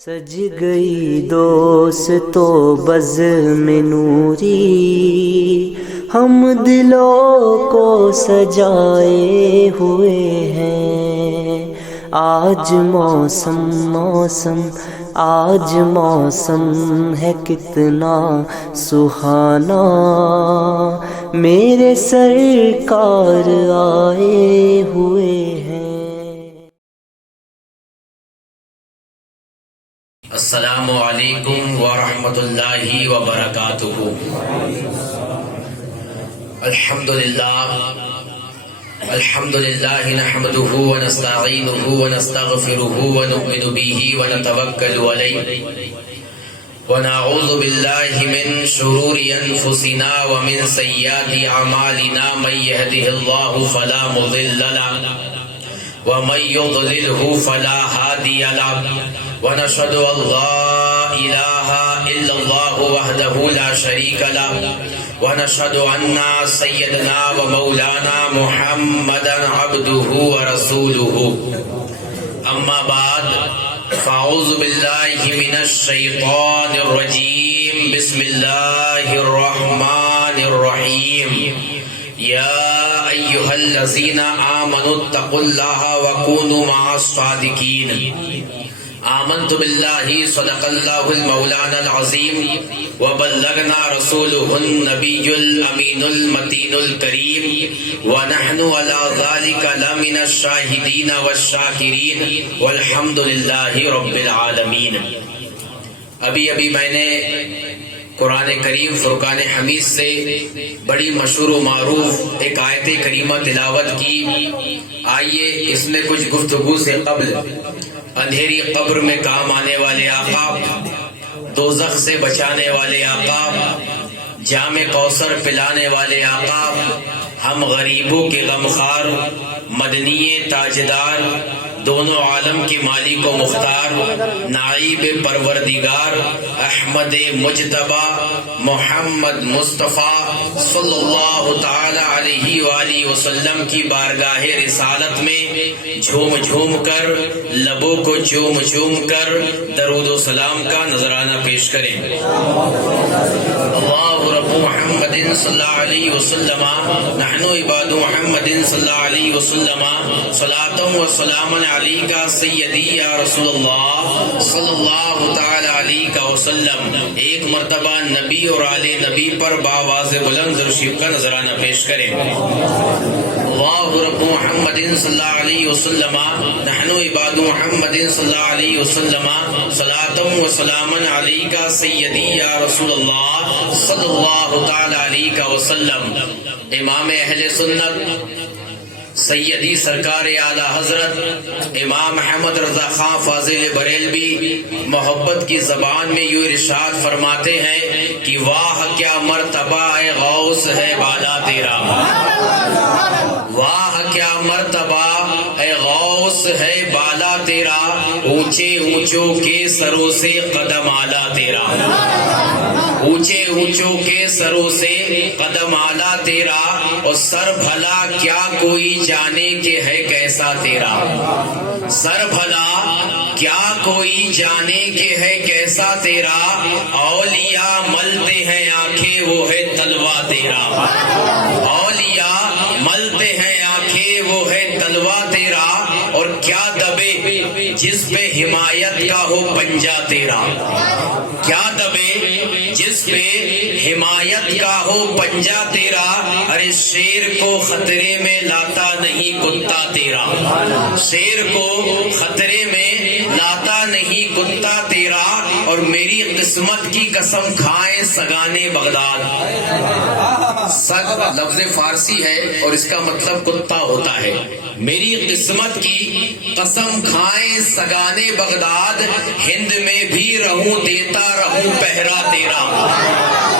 سج گئی دوستو بزم نوری، ہم دلوں کو سجائے ہوئے ہیں۔ آج موسم آج موسم ہے کتنا سہانا، میرے سرکار آئے ہوئے ہیں۔ السلام علیکم ورحمۃ اللہ وبرکاتہ۔ الحمد للہ نحمده ونستعینه ونستغفره ونؤمن به ونتوکل علیہ ونعوذ باللہ من شرور انفسنا ومن سیئات اعمالنا، من يهده الله فلا مضل له ومن يضلله فلا هادي له، ونشهد ان لا اله الا الله وحده لا شريك له، ونشهد ان سيدنا ومولانا محمدا عبده ورسوله، اما بعد فاعوذ بالله من الشيطان الرجيم، بسم الله الرحمن الرحيم، يا أيها الذين آمنوا اتقوا الله وكونوا مع الصادقين۔ آمنت بالله صدق الله المولانا العظيم، وبلغنا رسوله النبي الأمين المتين الكريم، ونحن على ذلك لمن الشاهدين والشاكرين، والحمد لله رب العالمين۔ ابھی میں نے قرآن کریم فرقان حمید سے بڑی مشہور و معروف ایک آیت کریمہ تلاوت کی۔ آئیے اس میں کچھ گفتگو سے قبل اندھیری قبر میں کام آنے والے آقا، دوزخ سے بچانے والے آقا، جام کوثر پلانے والے آقا، ہم غریبوں کے غمخوار، مدنی تاجدار، دونوں عالم کے مالک و مختار، نائب پروردگار، احمد مجتبی محمد مصطفیٰ صلی اللہ تعالی علیہ وآلہ وسلم کی بارگاہ رسالت میں جھوم جھوم کر، لبوں کو چوم چوم کر درود و سلام کا نذرانہ پیش کریں۔ اللہ رب محمد صلی اللہ علیہ وسلم، نحن عباد محمد صلی اللہ علیہ وسلم، صلاۃ و سلام علیکہ سیدی یا رسول اللہ صلی اللہ تعالی علیہ وسلم۔ ایک مرتبہ نبی اور آل نبی پر باواز بلند درود شریف کا نذرانہ پیش کریں۔ اللہ رب محمد صلی اللہ علیہ وسلم، نحن عباد محمد صلی اللہ علیہ وسلم، صلاۃ و سلام علیکہ سیدی یا رسول اللہ صلی اللہ تعالی علیہ وسلم۔ امام اہل سنت سیدی سرکار اعلی حضرت امام احمد رضا خان فاضل بریلوی محبت کی زبان میں یوں ارشاد فرماتے ہیں کہ واہ کیا مرتبہ اے غوث ہے بالا تیرا، واہ کیا مرتبہ اے غوث ہے بالا تیرا، اونچے اونچوں کے سروں سے قدم اعلیٰ تیرا، اونچے اونچوں کے سروں سے قدم اعلیٰ تیرا، اور سر بھلا کیا کوئی جانے کہ ہے کیسا تیرا، سر بھلا کیا کوئی جانے کہ ہے کیسا تیرا، اولیاء ملتے ہیں آنکھیں وہ ہے تلوا تیرا، اولیاء ملتے ہیں آنکھیں وہ ہے تلوا تیرا، اور کیا دبے جس پہ حمایت کا ہو پنجہ تیرا، کیا دبے جس پہ حمایت کا ہو پنجہ تیرا، ارے شیر کو خطرے میں لاتا نہیں کتا تیرا، شیر کو خطرے میں لاتا نہیں کتا تیرا، اور میری قسمت کی قسم کھائے سگانے بغداد۔ سگ لفظ فارسی ہے اور اس کا مطلب کتا ہوتا ہے۔ میری قسمت کی قسم کھائے سگانے بغداد، ہند میں بھی رہوں دیتا رہوں پہرا تیرا،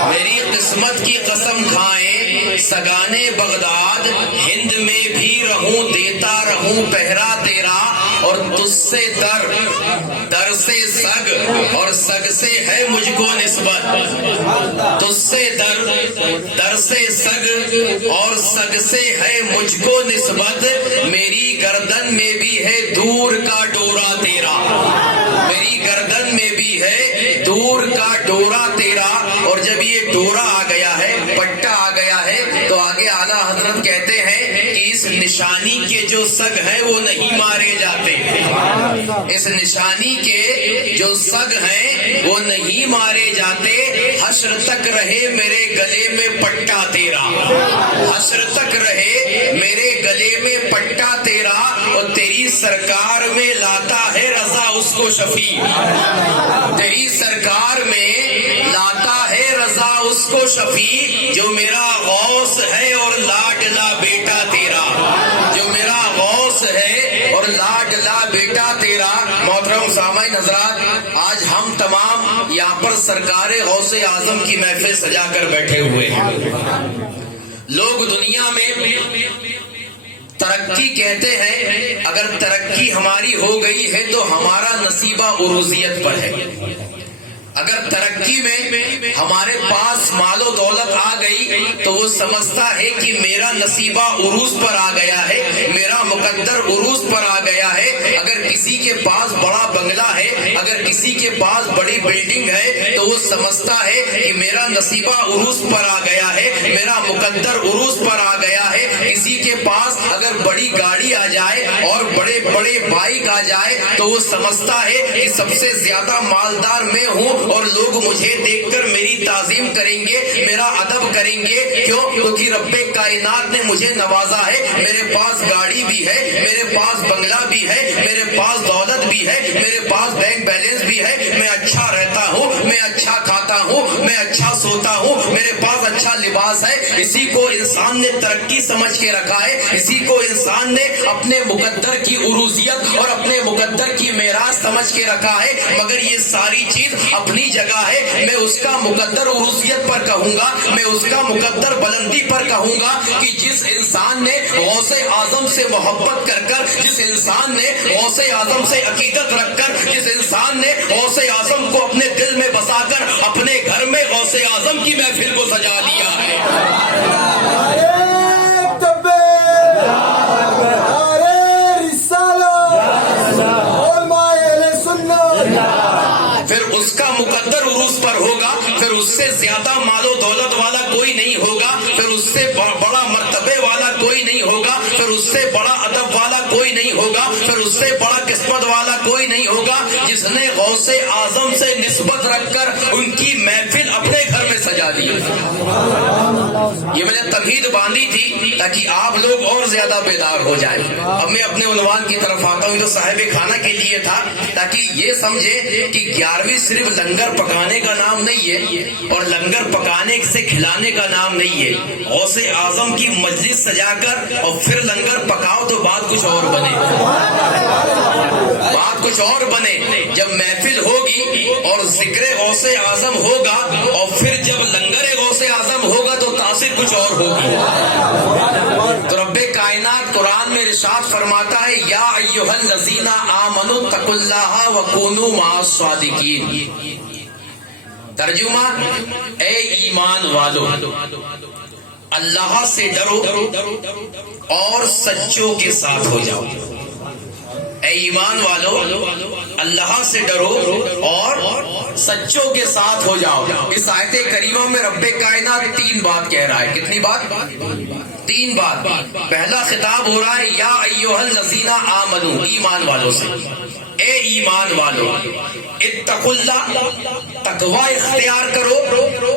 میری قسمت کی قسم کھائے سگانے بغداد، ہند میں بھی رہوں دیتا رہوں پہرا تیرا، اور تجھ سے در سے سگ اور سگ سے ہے مجھ کو نسبت، تجھ سے در سے سگ اور سگ سے ہے مجھ کو نسبت، میری گردن میں بھی ہے دور کا ڈورا تیرا، میری گردن دور کا ڈورا تیرا. اور جب یہ ڈورا آ گیا ہے, پٹا آ گیا ہے, تو آگے اعلیٰ حضرت کہتے ہیں کہ اس نشانی کے جو سگ ہیں وہ نہیں مارے جاتے. اس نشانی کے جو سگ ہیں وہ نہیں مارے جاتے. حشر تک رہے میرے گلے میں پٹا تیرا, حشر تک رہے میرے گلے میں پٹا تیرا. اور تیری سرکار میں لاتا ہے رضا اس کو شفیع, تیری سرکار میں لاتا ہے رضا اس کو شفیع. جو میرا غوث ہے اور لاڈلا بیٹا تیرا, جو میرا غوث ہے اور لاڈلا بیٹا تیرا. محترم سامعین حضرات, آج ہم تمام یہاں پر سرکار غوث اعظم کی محفل سجا کر بیٹھے ہوئے ہیں. لوگ دنیا میں ترقی کہتے ہیں, اگر ترقی ہماری ہو گئی ہے تو ہمارا نصیبہ عروضیت پر ہے. اگر ترقی میں ہمارے پاس مال و دولت آ گئی تو وہ سمجھتا ہے کہ میرا نصیبہ عروج پر آ گیا ہے, میرا مقدر عروج پر آ گیا ہے. اگر کسی کے پاس بڑا بنگلہ ہے, اگر کسی کے پاس بڑی بلڈنگ ہے, تو وہ سمجھتا ہے کہ میرا نصیبہ عروج پر آ گیا ہے, میرا مقدر عروج پر آ گیا ہے. کسی کے پاس اگر بڑی گاڑی آ جائے اور بڑے بڑے بائک آ جائے تو وہ سمجھتا ہے کہ سب سے زیادہ مالدار میں ہوں اور لوگ مجھے دیکھ کر میری تعظیم کریں گے, میرا ادب کریں گے. کیوں؟ کیونکہ رب کائنات نے مجھے نوازا ہے. میرے پاس گاڑی بھی ہے, میرے پاس بنگلہ بھی ہے, میرے پاس دولت بھی ہے, میرے پاس بینک بیلنس بھی ہے. میں اچھا رہتا ہوں, میں اچھا کھاتا ہوں, میں اچھا سوتا ہوں, میرے پاس اچھا لباس ہے. اسی کو انسان نے ترقی سمجھ کے رکھا ہے, اسی کو انسان نے اپنے مقدر کی عروضیت اور اپنے مقدر کی میراث سمجھ کے رکھا ہے. مگر یہ ساری چیز اپنی جگہ ہے. میں اس کا مقدر عروضیت پر کہوں گا, میں اس کا مقدر بلندی پر کہوں گا کہ جس انسان نے غوث اعظم سے محبت کر کر, جس انسان نے غوث اعظم سے عقیدت رکھ کر, جس انسان نے غوث اعظم کو اپنے دل میں بسا کر اپنے گھر میں غوث اعظم کی محفل کو سجا لیا ہے. پھر اس کا مقدر عروج پر ہوگا, پھر اس سے زیادہ مال و دولت والا کوئی نہیں ہوگا, پھر اس سے بڑا مرتبے والا کوئی نہیں ہوگا, پھر اس سے بڑا ادب والا کوئی نہیں ہوگا, پھر اس سے بڑا قسمت والا کوئی نہیں ہوگا جس نے غوث اعظم سے نسبت رکھ کر ان کی محفل اپنے گھر میں سجا دی. یہ میں نے تمہید باندھی تھی تاکہ آپ لوگ اور زیادہ بیدار ہو جائیں. اب میں اپنے عنوان کی طرف آتا ہوں. تو صاحب خانہ کے لیے تھا تاکہ یہ سمجھے کہ 11ویں صرف لنگر پکانے کا نام نہیں ہے اور لنگر پکانے سے کھلانے کا نام نہیں ہے. غوث اعظم کی مجلس سجا کر اور پھر لنگر پکاؤ تو بات کچھ اور بنے, بات کچھ اور بنے. جب محفل ہوگی اور ذکر غوث اعظم ہوگا اور پھر جب لنگر غوث اعظم ہوگا تو تاثیر کچھ اور ہوگی. تو رب کائنات قرآن میں ارشاد فرماتا ہے, یا ایھا الذین آمنوا اتقوا اللہ وکونوا مع الصادقین. ترجمہ, اے ایمان والو اللہ سے ڈرو اور سچوں کے ساتھ ہو جاؤ. اے ایمان والو اللہ سے ڈرو اور سچوں کے ساتھ ہو جاؤ. اس آیت کریمہ میں رب کائنات 3 بات کہہ رہا ہے. کتنی بات؟ 3 بات. پہلا خطاب ہو رہا ہے یا ایھا الذین آمنوا, ایمان والوں سے. اے ایمان والو اتقوا اللہ, تقوی اختیار کرو,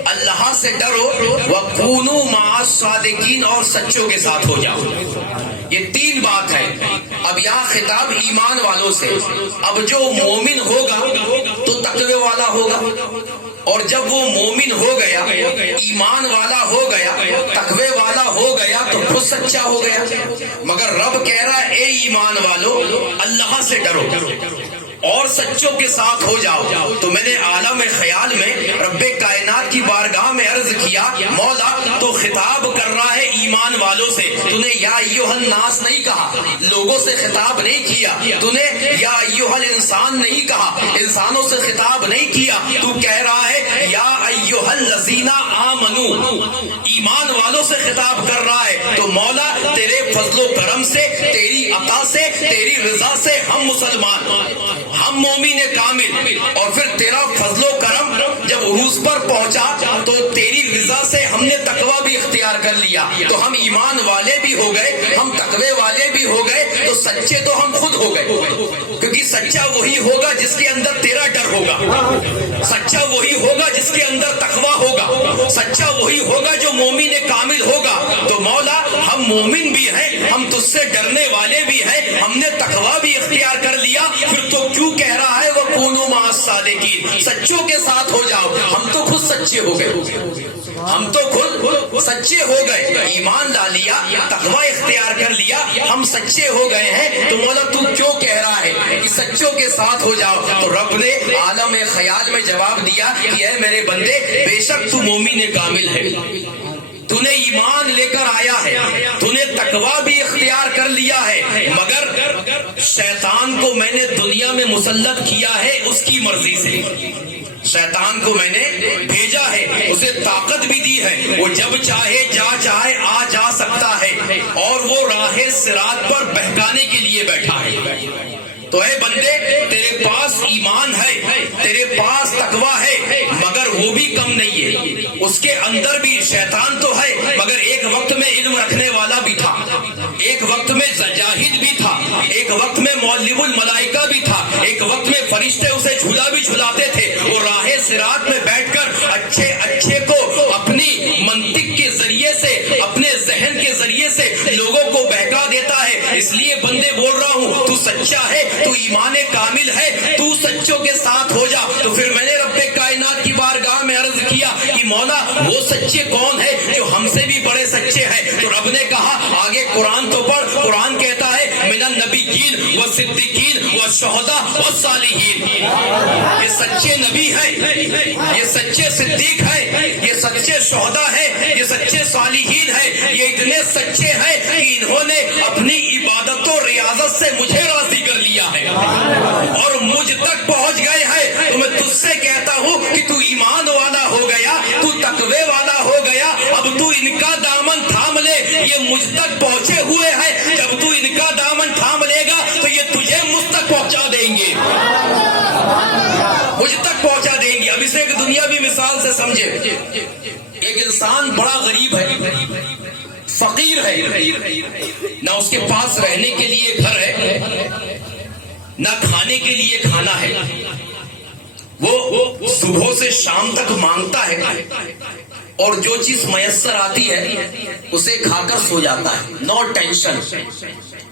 اللہ سے ڈرو, وکونوا مع الصادقین, اور سچوں کے ساتھ ہو جاؤ. یہ 3 بات ہے. اب یہاں خطاب ایمان والوں سے. اب جو مومن ہوگا تو تقوی والا ہوگا, اور جب وہ مومن ہو گیا, ایمان والا ہو گیا, تقوی والا ہو گیا تو خود سچا ہو گیا. مگر رب کہہ رہا ہے اے ایمان والو اللہ سے ڈرو اور سچوں کے ساتھ ہو جاؤ. تو میں نے عالم خیال میں رب کائنات کی بارگاہ میں عرض کیا, مولا تو خطاب کر رہا ہے ایمان والوں سے, تو نے یا ایھا الناس نہیں کہا, لوگوں سے خطاب نہیں کیا, تو نے یا ایھا الانسان نہیں کہا, انسانوں سے خطاب نہیں کیا, تو کہہ رہا ہے یا ایھا الذین آمنوا, ایمان والوں سے خطاب کر رہا ہے. تو مولا تیرے فضل و کرم سے, تیری عطا سے, تیری رضا سے ہم مسلمان, ہم مومن کامل, اور پھر تیرا فضل و کرم جب عروج پر پہنچا تو تیری رضا سے ہم نے تقوی بھی اختیار کر لیا، تو ہم ایمان والے بھی ہو گئے، ہم تقوی والے بھی ہو گئے، تو سچے تو ہم خود ہو گئے، کیونکہ سچا وہی ہوگا جس کے اندر تیرا ڈر ہوگا، سچا وہی ہوگا جس کے اندر تقوی ہوگا، سچا وہی ہوگا جو مومن کامل ہوگا۔ تو مولا ہم مومن بھی ہیں، ہم تجھ سے ڈرنے والے بھی ہیں، ہم نے تقوی بھی اختیار کر لیا، پھر تو کیوں کہہ رہا ہے وَكُونُوا مَعَ الصَّادِقِينَ، سچوں کے ساتھ ہو جاؤ۔ ہم تو خود سچے ہو گئے، ہم تو خود سچے ہو گئے، ایمان لا لیا، تقوی اختیار کر لیا، ہم سچے ہو گئے ہیں، تو مولا تو کیوں کہہ رہا ہے کہ سچوں کے ساتھ ہو جاؤ؟ تو رب نے عالم خیال میں جواب دیا کہ اے میرے بندے، بے شک تو مومن کامل ہے، تو نے ایمان لے کر آیا ہے، تو نے تقوی بھی اختیار کر لیا ہے، مگر شیطان کو میں نے دنیا میں مسلط کیا ہے اس کی مرضی سے، شیطان کو میں نے بھیجا ہے، اسے طاقت بھی دی ہے، وہ جب چاہے آ جا سکتا ہے، اور وہ راہ صراط پر بہکانے کے لیے بیٹھا ہے۔ تو اے بندے، تیرے پاس ایمان ہے، تیرے پاس تقوی ہے، مگر وہ بھی کم نہیں ہے، اس کے اندر بھی شیطان تو ہے، مگر ایک وقت میں علم رکھنے والا بھی تھا، ایک وقت میں زاہد بھی تھا، ایک وقت میں معلم الملائکہ بھی تھا، ایک وقت میں فرشتے اسے جھولا بھی جھلاتے تھے۔ وہ راہ صراط میں بیٹھ کر اچھے کو اپنی منطق کے ذریعے سے، اپنے ذہن کے ذریعے سے لوگوں کو بہکا دیتا ہے۔ اس لیے بندے بول رہا ہوں، تو سچا ہے، تو ایمان کامل ہے، تو سچوں کے ساتھ ہو جا۔ تو پھر میں نے رب کائنات کی بارگاہ میں عرض کیا کہ مولا وہ سچے کون ہے جو ہم سے بھی بڑے سچے ہیں؟ تو رب نے کہا آگے قرآن تو پڑھ، قرآن کہتا ہے من النبیین والصدیقین والشہداء والصالحین، یہ سچے نبی ہیں، یہ سچے صدیق ہیں، یہ سچے شہداء ہیں، یہ سچے صالحین ہیں، یہ اتنے سچے ہیں کہ انہوں نے اپنی عبادت و ریاضت سے مجھے راضی کر لیا ہے اور مجھ تک پہنچ گئے ہیں۔ تو میں تجھ سے کہتا ہوں کہ تو ایمان والا ہو گیا، تو تقوی والا ہو گیا، اب تو ان کا دامن تھام لے، یہ مجھ تک پہنچے ہوئے ہیں، جب تو ان کا دامن تھام لے گا تو یہ تجھے مجھ تک پہنچا دیں گے، مجھ تک پہنچا دیں گے۔ اب اسے ایک دنیاوی مثال سے سمجھے، ایک انسان بڑا غریب ہے، فقیر ہے، نہ اس کے پاس رہنے کے لیے گھر ہے، نہ کھانے کے لیے کھانا ہے، وہ صبح سے شام تک مانگتا ہے اور جو چیز میسر آتی ہے اسے کھا کر سو جاتا ہے، نو ٹینشن۔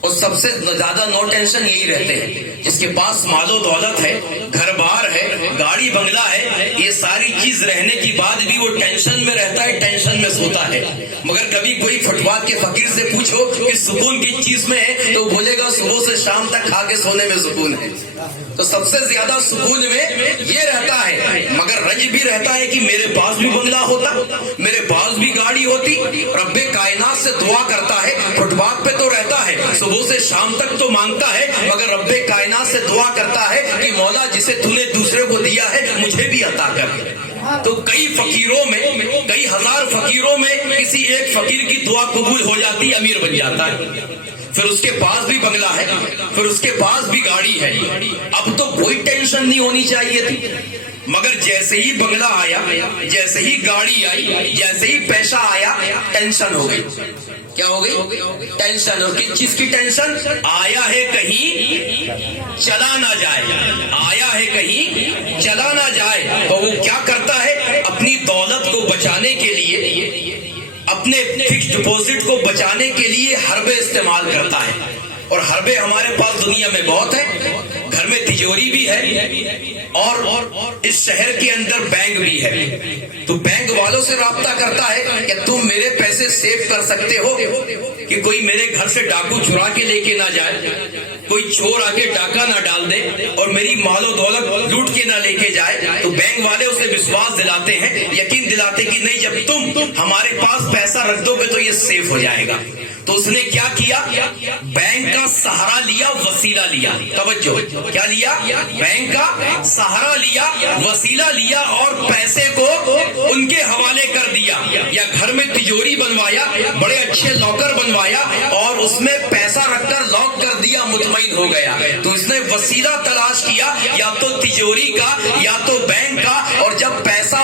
اور سب سے زیادہ نو ٹینشن یہی رہتے ہیں جس کے پاس مال و دولت ہے، گھر بار ہے، گاڑی بنگلہ ہے، یہ ساری چیز رہنے کے بعد بھی وہ ٹینشن میں رہتا ہے، ٹینشن میں سوتا ہے۔ مگر کبھی کوئی فٹ پاتھ کے فقیر سے پوچھو کہ سکون کس چیز میں ہے تو بولے گا صبح سے شام تک کھا کے سونے میں سکون ہے۔ تو سب سے زیادہ سکون میں یہ رہتا ہے، مگر رنج بھی رہتا ہے کہ میرے پاس بھی بنگلہ ہوتا، میرے پاس بھی گاڑی ہوتی۔ رب کائنات سے دعا کرتا ہے، فٹ پاتھ پہ تو رہتا ہے، صبح سے شام تک تو مانگتا ہے، مگر رب کائنات سے دعا کرتا ہے کہ مولا جسے تو نے دوسرے کو دیا ہے مجھے بھی عطا کر۔ تو کئی فقیروں میں، کئی ہزار فقیروں میں کسی ایک فقیر کی دعا قبول ہو جاتی، امیر بن جاتا ہے، پھر اس کے پاس بھی بنگلہ ہے، پھر اس کے پاس بھی گاڑی ہے، اب تو کوئی ٹینشن نہیں ہونی چاہیے تھی، مگر جیسے ہی بنگلہ آیا، جیسے ہی گاڑی آئی، جیسے ہی پیسہ آیا، ٹینشن ہو گئی۔ کیا ہو گئی؟ ٹینشن۔ اور کس چیز کی ٹینشن؟ آیا ہے کہیں چلا نہ جائے، آیا ہے کہیں چلا نہ جائے۔ تو وہ کیا کرتا ہے؟ اپنی دولت کو بچانے کے لیے، اپنے فکس ڈپوزٹ کو بچانے کے لیے حربے استعمال کرتا ہے، اور حربے ہمارے پاس دنیا میں بہت ہے، گھر میں تجوری بھی ہے اور اس شہر کے اندر بینک بھی ہے۔ تو بینک والوں سے رابطہ کرتا ہے کہ تم میرے پیسے سیو کر سکتے ہو کہ کوئی میرے گھر سے ڈاکو چرا کے لے کے نہ جائے، کوئی چور آ کے ڈاکہ نہ ڈال دے اور میری مال و دولت لوٹ کے نہ لے کے جائے۔ تو بینک والے اسے وشواس دلاتے ہیں، یقین دلاتے کہ نہیں، جب تم ہمارے پاس پیسہ رکھ دو گے تو یہ سیف ہو جائے گا۔ تو اس نے کیا کیا؟ بینک کا سہارا لیا، وسیلہ لیا۔ توجہ، کیا لیا؟ بینک کا سہارا لیا، وسیلہ لیا، اور پیسے کو ان کے حوالے کر دیا، یا گھر میں تجوری بنوایا، بڑے اچھے لاکر بنوایا اور اس میں پیسہ رکھ کر لاک کر دیا، مطمئن ہو گیا۔ تو اس نے وسیلہ تلاش کیا، یا تو تجوری کا یا تو بینک کا، اور جب پیسہ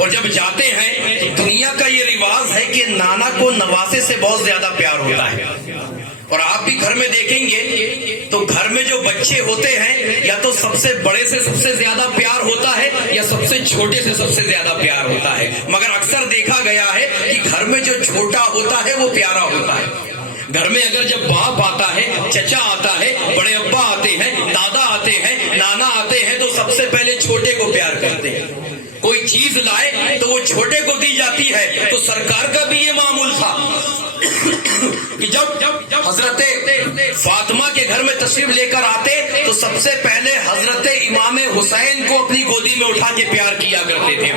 اور جب جاتے ہیں تو دنیا کا یہ رواج ہے کہ نانا کو نواسے سے بہت زیادہ پیار ہوتا ہے. اور آپ بھی گھر میں دیکھیں گے تو گھر میں جو بچے ہوتے ہیں یا تو سب سے بڑے سے سب سے زیادہ پیار ہوتا ہے یا سب سے چھوٹے سے سب سے زیادہ پیار ہوتا ہے. مگر اکثر دیکھا گیا ہے کہ گھر میں جو چھوٹا ہوتا ہے وہ پیارا ہوتا ہے. گھر میں اگر جب باپ آتا ہے, چچا آتا ہے, بڑے ابا آتے ہیں, دادا آتے ہیں, نانا آتے ہیں تو سب سے پہلے چھوٹے کو پیار کرتے ہیں. کوئی چیز لائے تو وہ چھوٹے کو دی جاتی ہے. تو سرکار کا بھی یہ معمول تھا کہ جب حضرت فاطمہ کے گھر میں تشریف لے کر آتے تو سب سے پہلے حضرت امام حسین کو اپنی گودی میں اٹھا کے پیار کیا کرتے تھے.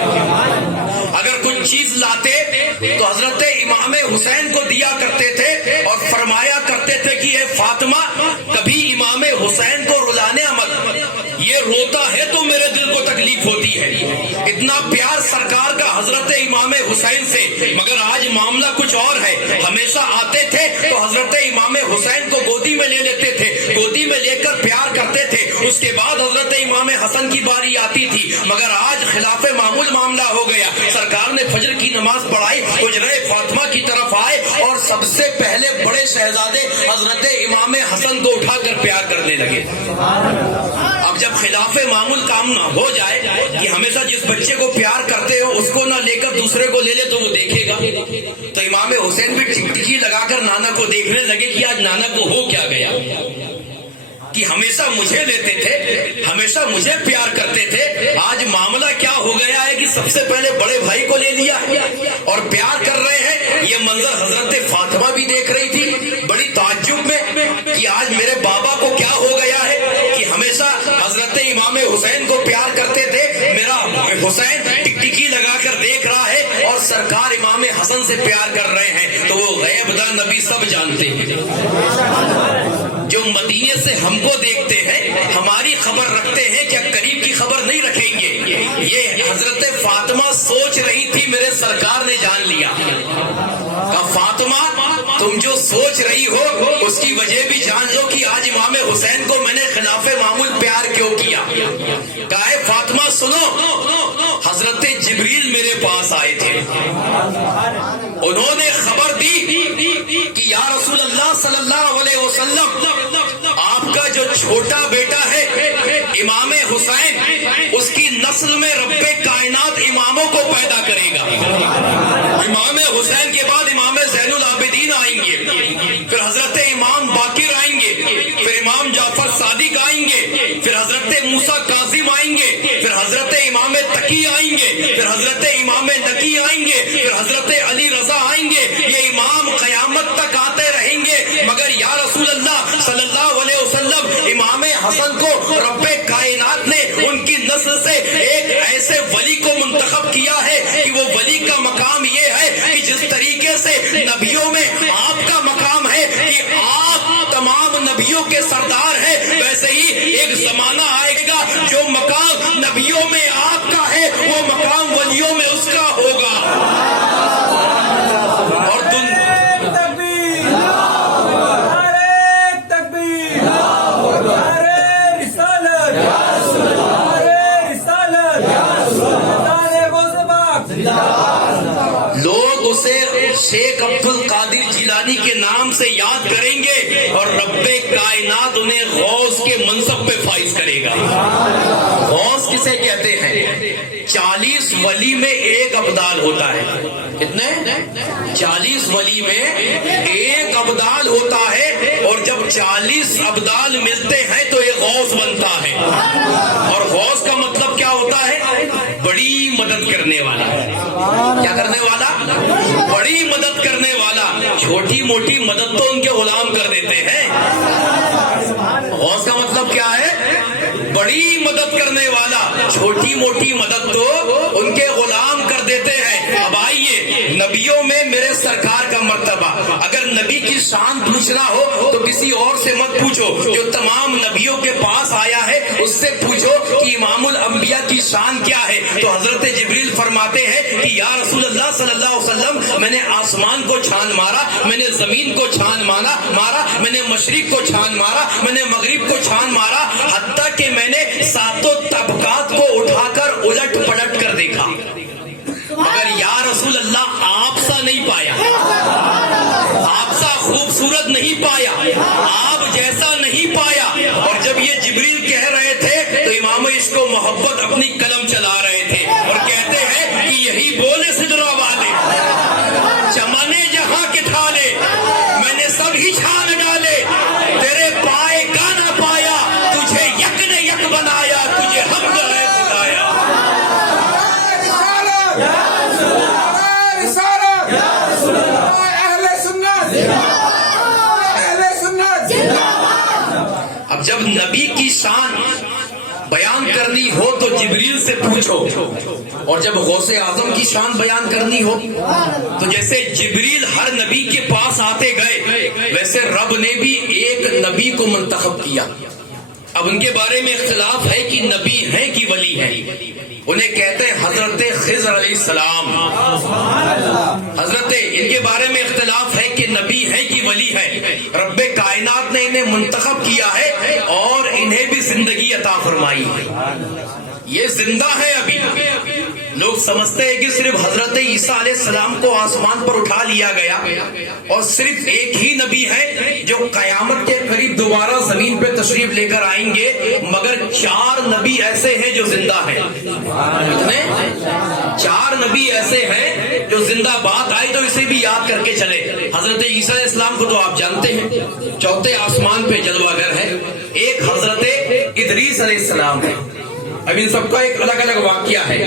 اگر کچھ چیز لاتے تو حضرت امام حسین کو دیا کرتے تھے اور فرمایا کرتے تھے کہ اے فاطمہ کبھی امام حسین کو رلانے مت, یہ روتا ہے تو میرے دل کو تکلیف ہوتی ہے. اتنا پیار سرکار کا حضرت امام حسین سے. مگر آج معاملہ کچھ اور ہے. ہمیشہ آتے تھے تو حضرت امام حسین کو گودی میں لے لیتے تھے, گودی میں لے کر پیار کرتے تھے. اس کے بعد حضرت امام حسن کی باری آتی تھی. مگر آج خلاف معمول معاملہ ہو گیا. سرکار نے فجر کی نماز پڑھائی, حجرہ فاطمہ کی طرف آئے اور سب سے پہلے بڑے شہزادے حضرت امام حسن کو اٹھا کر پیار کرنے لگے. اب جب خلاف معمول کام نہ ہو جائے کہ ہمیشہ جس بچے کو پیار کرتے ہو اس کو نہ لے کر دوسرے کو لے لے تو وہ دیکھے گا. تو امام حسین بھی ٹکٹکی لگا کر نانا کو دیکھنے لگے کہ آج نانا کو ہو کیا گیا کہ ہمیشہ مجھے لیتے تھے, ہمیشہ مجھے پیار کرتے تھے, آج معاملہ کیا ہو گیا ہے کہ سب سے پہلے بڑے بھائی کو لے لیا اور پیار کر رہے ہیں. یہ منظر حضرت فاطمہ بھی دیکھ رہی تھی بڑی تعجب میں کہ آج میرے بابا کو کیا ہو گیا ہے کہ ہمیشہ حضرت امام حسین کو پیار کرتے تھے, میرا حسین ٹکٹکی لگا کر دیکھ رہا ہے اور سرکار امام حسن سے پیار کر رہے ہیں. تو وہ غیب دان نبی سب جانتے ہیں, جو مدینے سے ہم کو دیکھتے ہیں, ہماری خبر رکھتے ہیں, کیا قریب کی خبر نہیں رکھیں گے. یہ حضرت فاطمہ سوچ رہی تھی, میرے سرکار نے جان لیا. کہا فاطمہ تم جو سوچ رہی ہو اس کی وجہ بھی جان لو کہ آج امام حسین کو میں نے خلاف معمول پیار کیوں کیا. کہا ہے فاطمہ سنو, حضرت جبریل میرے پاس آئے تھے, انہوں نے خبر دی کہ یا رسول اللہ صلی اللہ علیہ وسلم آپ کا جو چھوٹا بیٹا ہے امام حسین, اس کی نسل میں رب کائنات اماموں کو پیدا کرے گا. امام حسین کے بعد امام زین العابدین آئیں گے, پھر حضرت امام باقر آئیں گے, پھر امام جعفر صادق آئیں گے, پھر حضرت موسیٰ کاظم آئیں گے, پھر حضرت امام تقی آئیں گے, پھر حضرت امام نقی آئیں گے, پھر حضرت علی رضا آئیں گے. یہ امام قیامت تک آتے رہیں گے. مگر یا رسول اللہ صلی اللہ علیہ وسلم امام حسن کو رب کائنات نے ان کی نسل سے ایک ایسے ولی کو منتخب کیا ہے کہ وہ ولی کا مقام یہ ہے کہ جس طریقے سے نبیوں میں آپ کا مقام ہے کہ آپ تمام نبیوں کے سردار ہیں, ویسے ہی ایک زمانہ آئے گا جو مقام نبیوں میں آپ کا ہے وہ مقام ولیوں میں اس کا ہوگا. اور لوگ اسے شیخ عبد القادر جیلانی کے نام سے یاد کریں گے اور رب کائنات انہیں غوث کے منصب پہ فائز کرے گا. غوث کسے کہتے ہیں؟ 40 ولی میں ایک ابدال ہوتا ہے. کتنے؟ 40 ولی میں ایک ابدال ہوتا ہے, اور جب 40 ابدال ملتے ہیں تو ایک غوث بنتا ہے. اور غوث کا مطلب کیا ہوتا ہے؟ بڑی مدد کرنے والا. کیا کرنے والا؟ بڑی مدد کرنے والا. چھوٹی موٹی مدد تو ان کے غلام کر دیتے ہیں. غوث کا مطلب کیا ہے؟ بڑی مدد کرنے والا. چھوٹی موٹی مدد تو ان کے غلام کر دیتے ہیں. اب آئیے نبیوں میں میرے سرکار کا مرتبہ. اگر نبی کی شان پوچھنا ہو تو کسی اور سے مت پوچھو, جو تمام نبیوں کے پاس آیا ہے اس سے پوچھو کہ امام الانبیاء کی شان کیا ہے. تو حضرت جبریل فرماتے ہیں کہ یا رسول اللہ صلی اللہ علیہ وسلم میں نے آسمان کو چھان مارا, میں نے زمین کو چھان مارا, میں نے مشرق کو چھان مارا, میں نے مغرب کو چھان مارا, حتیٰ کہ میں نے 7 طبقات کو اٹھا کر الٹ پلٹ کر دیکھا. مگر یا رسول اللہ آپ سا نہیں پایا، آپ سا خوبصورت نہیں پایا، آپ جیسا نہیں پایا۔ اور جب یہ جبریل کہہ رہے تھے تو امام عشق و محبت اپنی قلم چلا رہے تھے اور کہتے ہیں کہ یہی بولے سدرا والے، چمنے جہاں کے ٹھالے میں نے سب ہی چھان ڈالے، تیرے پائے کا نہ پایا، تجھے یک نے یک بنایا، تجھے حمد ہے خدایا۔ اب جب نبی کی شان بیان کرنی ہو تو جبریل سے پوچھو، اور جب غوث اعظم کی شان بیان کرنی ہو تو جیسے جبریل ہر نبی کے پاس آتے گئے ویسے رب نے بھی ایک نبی کو منتخب کیا۔ اب ان کے بارے میں اختلاف ہے کہ نبی ہیں کہ ولی ہیں۔ انہیں کہتے ہیں حضرت خضر علیہ السلام، حضرت ان کے بارے میں اختلاف ہے کہ نبی ہے کہ ولی ہے۔ رب کائنات نے انہیں منتخب کیا ہے اور انہیں بھی زندگی عطا فرمائی ہے، یہ زندہ ہے ابھی۔ لوگ سمجھتے ہیں کہ صرف حضرت عیسیٰ علیہ السلام کو آسمان پر اٹھا لیا گیا اور صرف ایک ہی نبی ہے جو قیامت کے قریب دوبارہ زمین پہ تشریف لے کر آئیں گے، مگر 4 نبی ایسے ہیں جو زندہ ہیں۔ کتنے؟ 4 نبی ایسے ہیں جو زندہ، بات آئی تو اسے بھی یاد کر کے چلے۔ حضرت عیسیٰ علیہ السلام کو تو آپ جانتے ہیں، 4 آسمان پہ جلوہ گر ہے۔ ایک حضرت ادریس علیہ السلام ہے۔ اب ان سب کا ایک الگ الگ واقعہ ہے،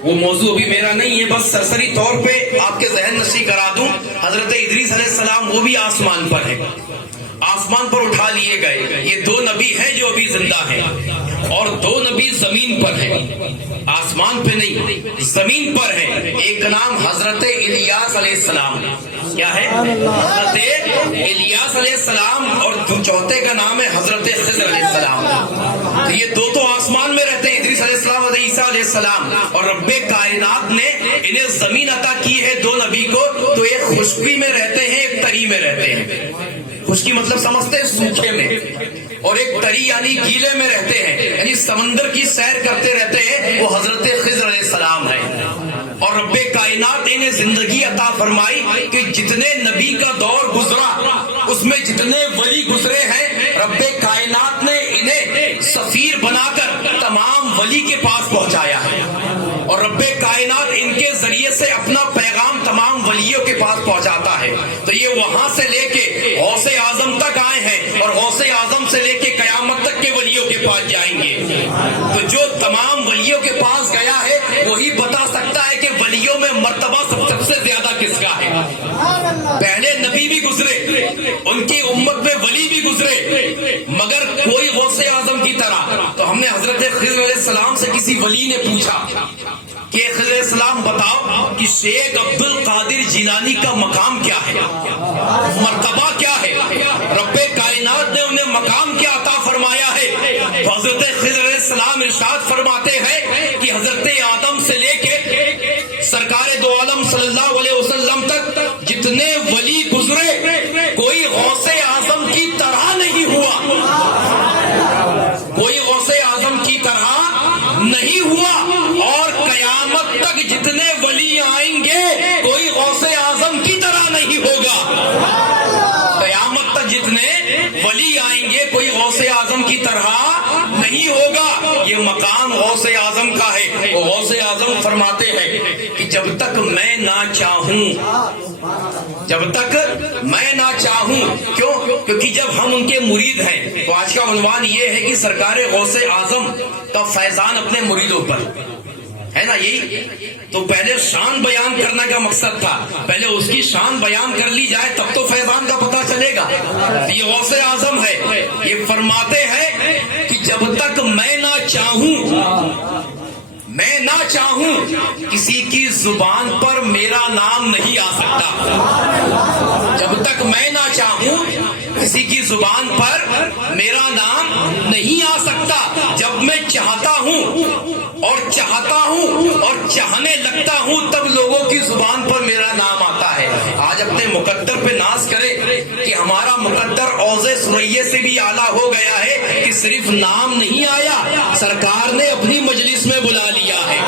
وہ موضوع ابھی میرا نہیں ہے، بس سرسری طور پہ آپ کے ذہن نشی کرا دوں۔ حضرت ادریس علیہ السلام وہ بھی آسمان پر ہے، آسمان پر اٹھا لیے گئے۔ یہ 2 نبی ہیں جو ابھی زندہ ہیں، اور 2 نبی زمین پر ہیں، آسمان پہ نہیں، زمین پر ہیں۔ ایک کا نام حضرت الیاس علیہ السلام، کیا ہے؟ حضرت الیاس علیہ السلام، اور 4 کا نام ہے حضرت خضر علیہ السلام۔ تو یہ 2 تو آسمان میں رہتے ہیں، ادریس علیہ السلام اور عیسیٰ علیہ السلام، اور رب کائنات نے انہیں زمین عطا کی ہے 2 نبی کو، تو ایک خشکی میں رہتے ہیں، ایک تری میں رہتے ہیں۔ خشکی مطلب سمجھتے ہیں سوکھے میں، اور ایک تری یعنی گیلے میں رہتے ہیں، یعنی سمندر کی سیر کرتے رہتے ہیں، وہ حضرت خضر علیہ السلام ہے۔ اور رب کائنات نے انہیں زندگی عطا فرمائی کہ جتنے نبی کا دور گزرا اس میں جتنے ولی گزرے ہیں، رب کائنات نے انہیں سفیر بنا کر تمام ولی کے پاس پہنچایا ہے، اور رب کائنات ان کے ذریعے سے اپنا پیغام تمام ولیوں کے پاس پہنچاتا ہے۔ تو یہ وہاں سے لے کے غوث اعظم تک آئے ہیں، اور غوث اعظم سے لے کے قیامت تک کے ولیوں کے پاس جائیں گے۔ تو جو تمام ولیوں کے پاس گیا ہے وہی بتا سکتا ہے کہ ولیوں میں مرتبہ سب سے زیادہ کس کا ہے۔ پہلے نبی بھی گزرے، ان کی امت میں ولی بھی گزرے، مگر کوئی غوث اعظم کی طرح۔ تو ہم نے حضرت خضر علیہ السلام سے کسی ولی نے پوچھا کہ خضر علیہ السلام بتاؤ کہ شیخ عبد القادر جیلانی کا مقام کیا ہے، مرتبہ کیا ہے، رب کائنات نے انہیں مقام کیا عطا فرمایا ہے۔ تو حضرت خضر علیہ السلام ارشاد فرماتے ہیں کہ حضرت آدم سے لے کے سرکار دو عالم صلی اللہ علیہ وسلم تک جتنے ولی گزرے کوئی غوث اعظم کی طرح نہیں ہوا، کوئی غوث اعظم کی طرح نہیں ہوا، اور قیامت تک جتنے ولی آئیں گے کوئی غوث اعظم کی طرح نہیں ہوگا۔ قیامت تک جتنے ولی آئیں گے کوئی غوث اعظم کی طرح نہیں ہوگا۔ یہ مقام غوث اعظم کا ہے۔ وہ غوث اعظم فرماتے ہیں کہ جب تک میں نہ چاہوں، جب تک میں نہ چاہوں، کیونکہ جب ہم ان کے مرید ہیں تو آج کا عنوان یہ ہے کہ سرکار غوث اعظم کا فیضان اپنے مریدوں پر ہے نا، یہی تو پہلے شان بیان کرنے کا مقصد تھا، پہلے اس کی شان بیان کر لی جائے تب تو فیضان کا پتہ چلے گا۔ یہ غوث اعظم ہے، یہ فرماتے ہیں کہ جب تک میں نہ چاہوں، میں نہ چاہوں کسی کی زبان پر میرا نام نہیں آ سکتا۔ جب تک میں نہ چاہوں کسی کی زبان پر میرا نام نہیں آ سکتا۔ جب میں چاہتا ہوں اور چاہنے لگتا ہوں تب لوگوں کی زبان پر میرا نام آتا ہے۔ آج اپنے مقدر پہ ناز کرے کہ ہمارا مقدر اوض سریہ سے بھی اعلیٰ ہو گیا ہے کہ صرف نام نہیں آیا، سرکار نے اپنی مجلس میں بلا لیا ہے۔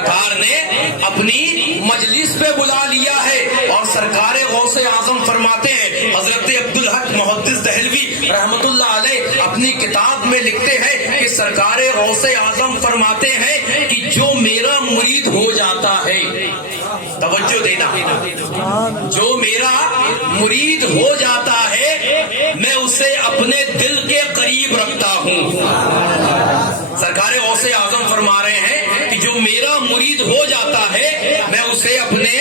سرکار نے اپنی مجلس پہ بلا لیا ہے، اور سرکار غوث اعظم فرماتے ہیں، حضرت عبدالحق محدث دہلوی رحمت اللہ علیہ اپنی کتاب میں لکھتے ہیں کہ سرکار غوث اعظم فرماتے ہیں کہ جو میرا مرید ہو جاتا ہے، توجہ دینا، جو میرا مرید ہو جاتا ہے میں اسے اپنے دل کے قریب رکھتا ہوں۔ سرکار غوث اعظم فرما رہے ہیں کہ جو میرا مرید ہو جاتا ہے میں اسے اپنے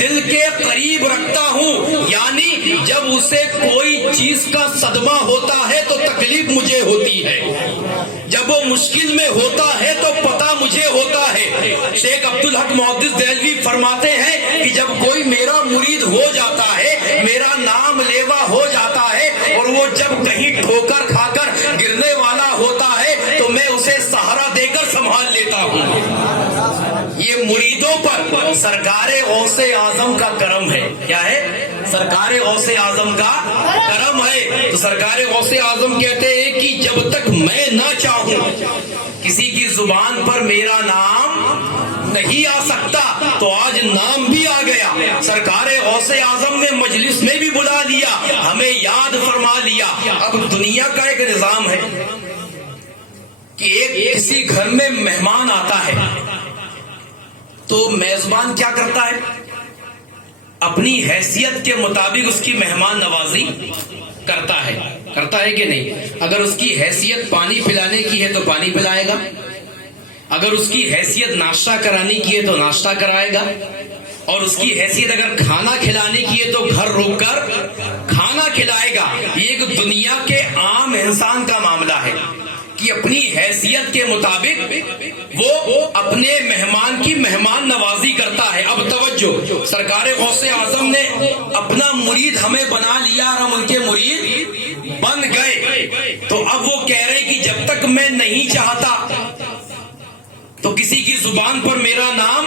دل کے قریب رکھتا ہوں، یعنی جب اسے کوئی چیز کا صدمہ ہوتا ہے تو تکلیف مجھے ہوتی ہے، جب وہ مشکل میں ہوتا ہے تو پتہ مجھے ہوتا ہے۔ شیخ عبدالحق محدث دہلوی فرماتے ہیں کہ جب کوئی میرا مرید ہو جاتا ہے، میرا نام لیوا ہو جاتا ہے، اور وہ جب کہیں ٹھوکر کھا کر گرنے والا ہوتا ہے تو میں اسے سہارا دے کر سنبھال لیتا ہوں۔ یہ مریدوں پر سرکار غوث اعظم کا کرم ہے۔ کیا ہے؟ سرکار غوث اعظم کا کرم ہے۔ تو سرکار غوث اعظم کہتے ہیں کہ جب تک میں نہ چاہوں کسی کی زبان پر میرا نام نہیں آ سکتا، تو آج نام بھی آ گیا۔ سرکار غوث اعظم نے مجلس میں بھی بلا لیا، ہمیں یاد فرما لیا۔ اب دنیا کا ایک نظام ہے کہ ایک کسی گھر میں مہمان آتا ہے تو میزبان کیا کرتا ہے؟ اپنی حیثیت کے مطابق اس کی مہمان نوازی کرتا ہے کہ نہیں؟ اگر اس کی حیثیت پانی پلانے کی ہے تو پانی پلائے گا، اگر اس کی حیثیت ناشتہ کرانے کی ہے تو ناشتہ کرائے گا، اور اس کی حیثیت اگر کھانا کھلانے کی ہے تو گھر روک کر کھانا کھلائے گا۔ یہ ایک دنیا کے عام انسان کا معاملہ ہے کہ اپنی حیثیت کے مطابق وہ اپنے مہمان کی مہمان نوازی کرتا ہے۔ اب توجہ، سرکار غوث اعظم نے اپنا مرید ہمیں بنا لیا اور ہم ان کے مرید بن گئے، تو اب وہ کہہ رہے کہ جب تک میں نہیں چاہتا تو کسی کی زبان پر میرا نام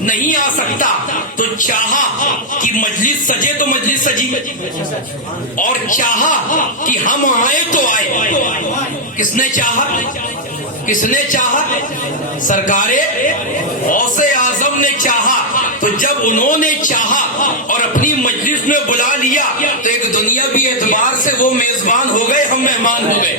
نہیں آ سکتا، تو چاہا کہ مجلس سجے تو مجلس سجی، اور چاہا کہ ہم آئے تو آئے۔ کس نے چاہا؟ کس نے چاہا؟ سرکار غوث اعظم نے چاہا۔ تو جب انہوں نے چاہا اور اپنی مجلس میں بلا لیا تو ایک دنیاوی اعتبار سے وہ میزبان ہو گئے، ہم مہمان ہو گئے۔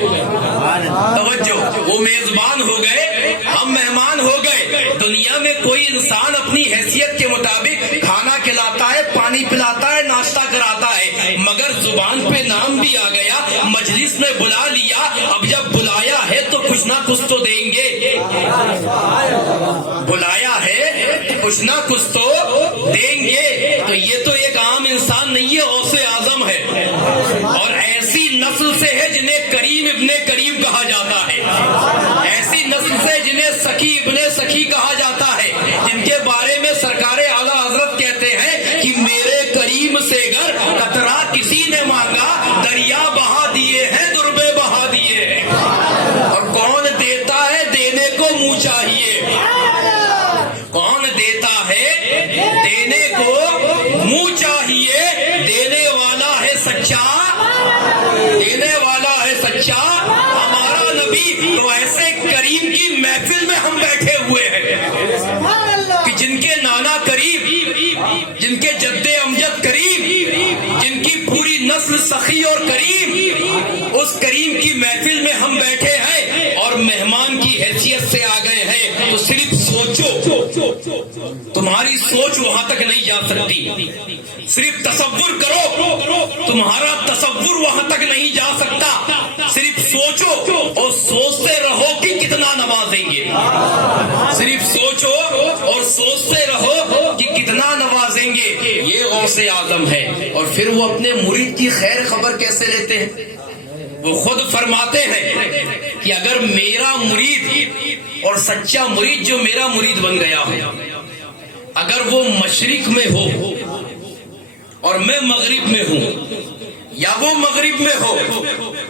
توجہ، وہ میزبان ہو گئے، ہم مہمان ہو گئے۔ دنیا میں کوئی انسان اپنی حیثیت کے مطابق کھانا کھلاتا ہے، پانی پلاتا ہے، ناشتہ کراتا ہے، مگر زبان پہ نام بھی آ گیا، مجلس میں بلا لیا۔ اب جب بلایا ہے تو کچھ نہ کچھ تو دیں گے، بلایا ہے کچھ نہ کچھ تو دیں گے۔ تو یہ تو ایک عام انسان نہیں ہے، غوث اعظم ہے، اور ایسی نسل سے ہے جنہیں کریم ابن کریم کہا جاتا ہے، ایسی نسل سے جنہیں سخی ابن سخی کہا جاتا ہے، جن کے بارے میں سرکار اعلیٰ حضرت کہتے ہیں کہ میرے کریم سے گر قطرہ کسی نے مانگا، دریا بہا دیے ہیں، دربے بہا دیے ہیں۔ اور کون دیتا ہے؟ دینے کو منہ چاہیے۔ کون دیتا ہے؟ دینے کو منہ چاہیے۔ دینے والا ہے سچا، دینے والا ہے سچا ہمارا نبی۔ تو ایسے کریم کی محفل میں ہم بیٹھے ہوئے ہیں کہ جن کے نانا قریب، جن کے جد امجد قریب، جن کی پوری نسل سخی اور کریم، اس کریم کی محفل میں ہم بیٹھے ہیں اور مہمان کی حیثیت سے آ گئے ہیں۔ تو صرف سوچو، تمہاری سوچ وہاں تک نہیں جا سکتی، صرف تصور کرو، تمہارا تصور وہاں تک نہیں جا سکتا۔ صرف سوچو اور سوچتے رہو کہ کتنا نوازیں گے، صرف سوچو اور سوچتے رہو کہ کتنا نوازیں گے۔ یہ غوث اعظم ہے۔ اور پھر وہ اپنے مرید کی خیر خبر کیسے لیتے ہیں؟ وہ خود فرماتے ہیں کہ اگر میرا مرید اور سچا مرید جو میرا مرید بن گیا ہو، اگر وہ مشرق میں ہو اور میں مغرب میں ہوں، یا وہ مغرب میں ہو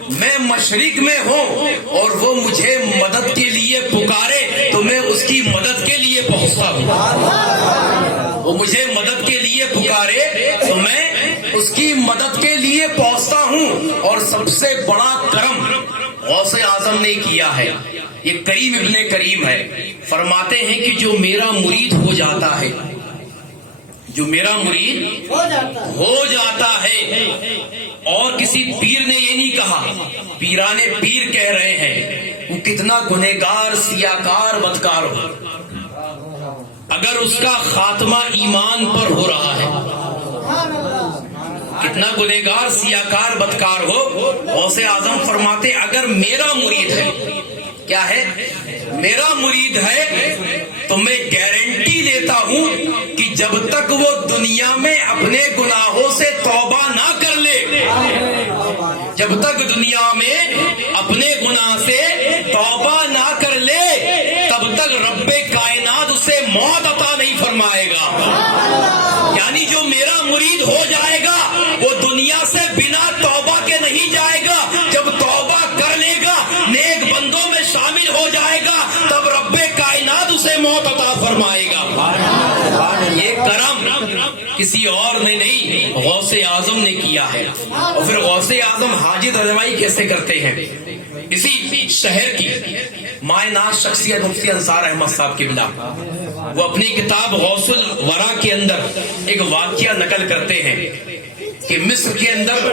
میں مشرق میں ہوں، اور وہ مجھے مدد کے لیے پکارے تو میں اس کی مدد کے لیے پہنچتا ہوں، وہ مجھے مدد کے لیے پکارے تو میں اس کی مدد کے لیے پہنچتا ہوں۔ اور سب سے بڑا کرم غوث اعظم نے کیا ہے، یہ کریم ابن کریم ہے، فرماتے ہیں کہ جو میرا مرید ہو جاتا ہے، جو میرا مرید ہو جاتا ہے، اور کسی پیر نے یہ نہیں کہا، پیران پیر کہہ رہے ہیں، وہ کتنا گنہگار سیاکار بدکار ہو، اگر اس کا خاتمہ ایمان پر ہو رہا ہے، کتنا گنہگار سیاکار بدکار ہو، غوث اعظم فرماتے اگر میرا مرید ہے، کیا ہے؟ میرا مرید ہے تو میں گارنٹی لیتا ہوں کہ جب تک وہ دنیا میں اپنے گناہوں سے توبہ نہ کر لے، جب تک دنیا میں اپنے گناہ سے توبہ نہ کر لے، تب تک رب کائنات اسے موت عطا نہیں فرمائے گا۔ یعنی جو میرا مرید ہو جائے گا وہ دنیا سے بنا توبہ کے نہیں جائے گا، جب توبہ کر لے گا، نیک بندوں میں شامل ہو جائے گا، تب رب کائنات اسے موت عطا فرمائے گا۔ یہ کرم کسی اور نے نہیں، غوث اعظم نے کیا ہے۔ اور پھر غوث اعظم حاجت رضوائی کیسے کرتے ہیں؟ اسی شہر کی مائے ناز شخصیت مفتی انصار احمد صاحب قبلہ، وہ اپنی کتاب غوث الورا کے اندر ایک واقعہ نقل کرتے ہیں کہ مصر کے اندر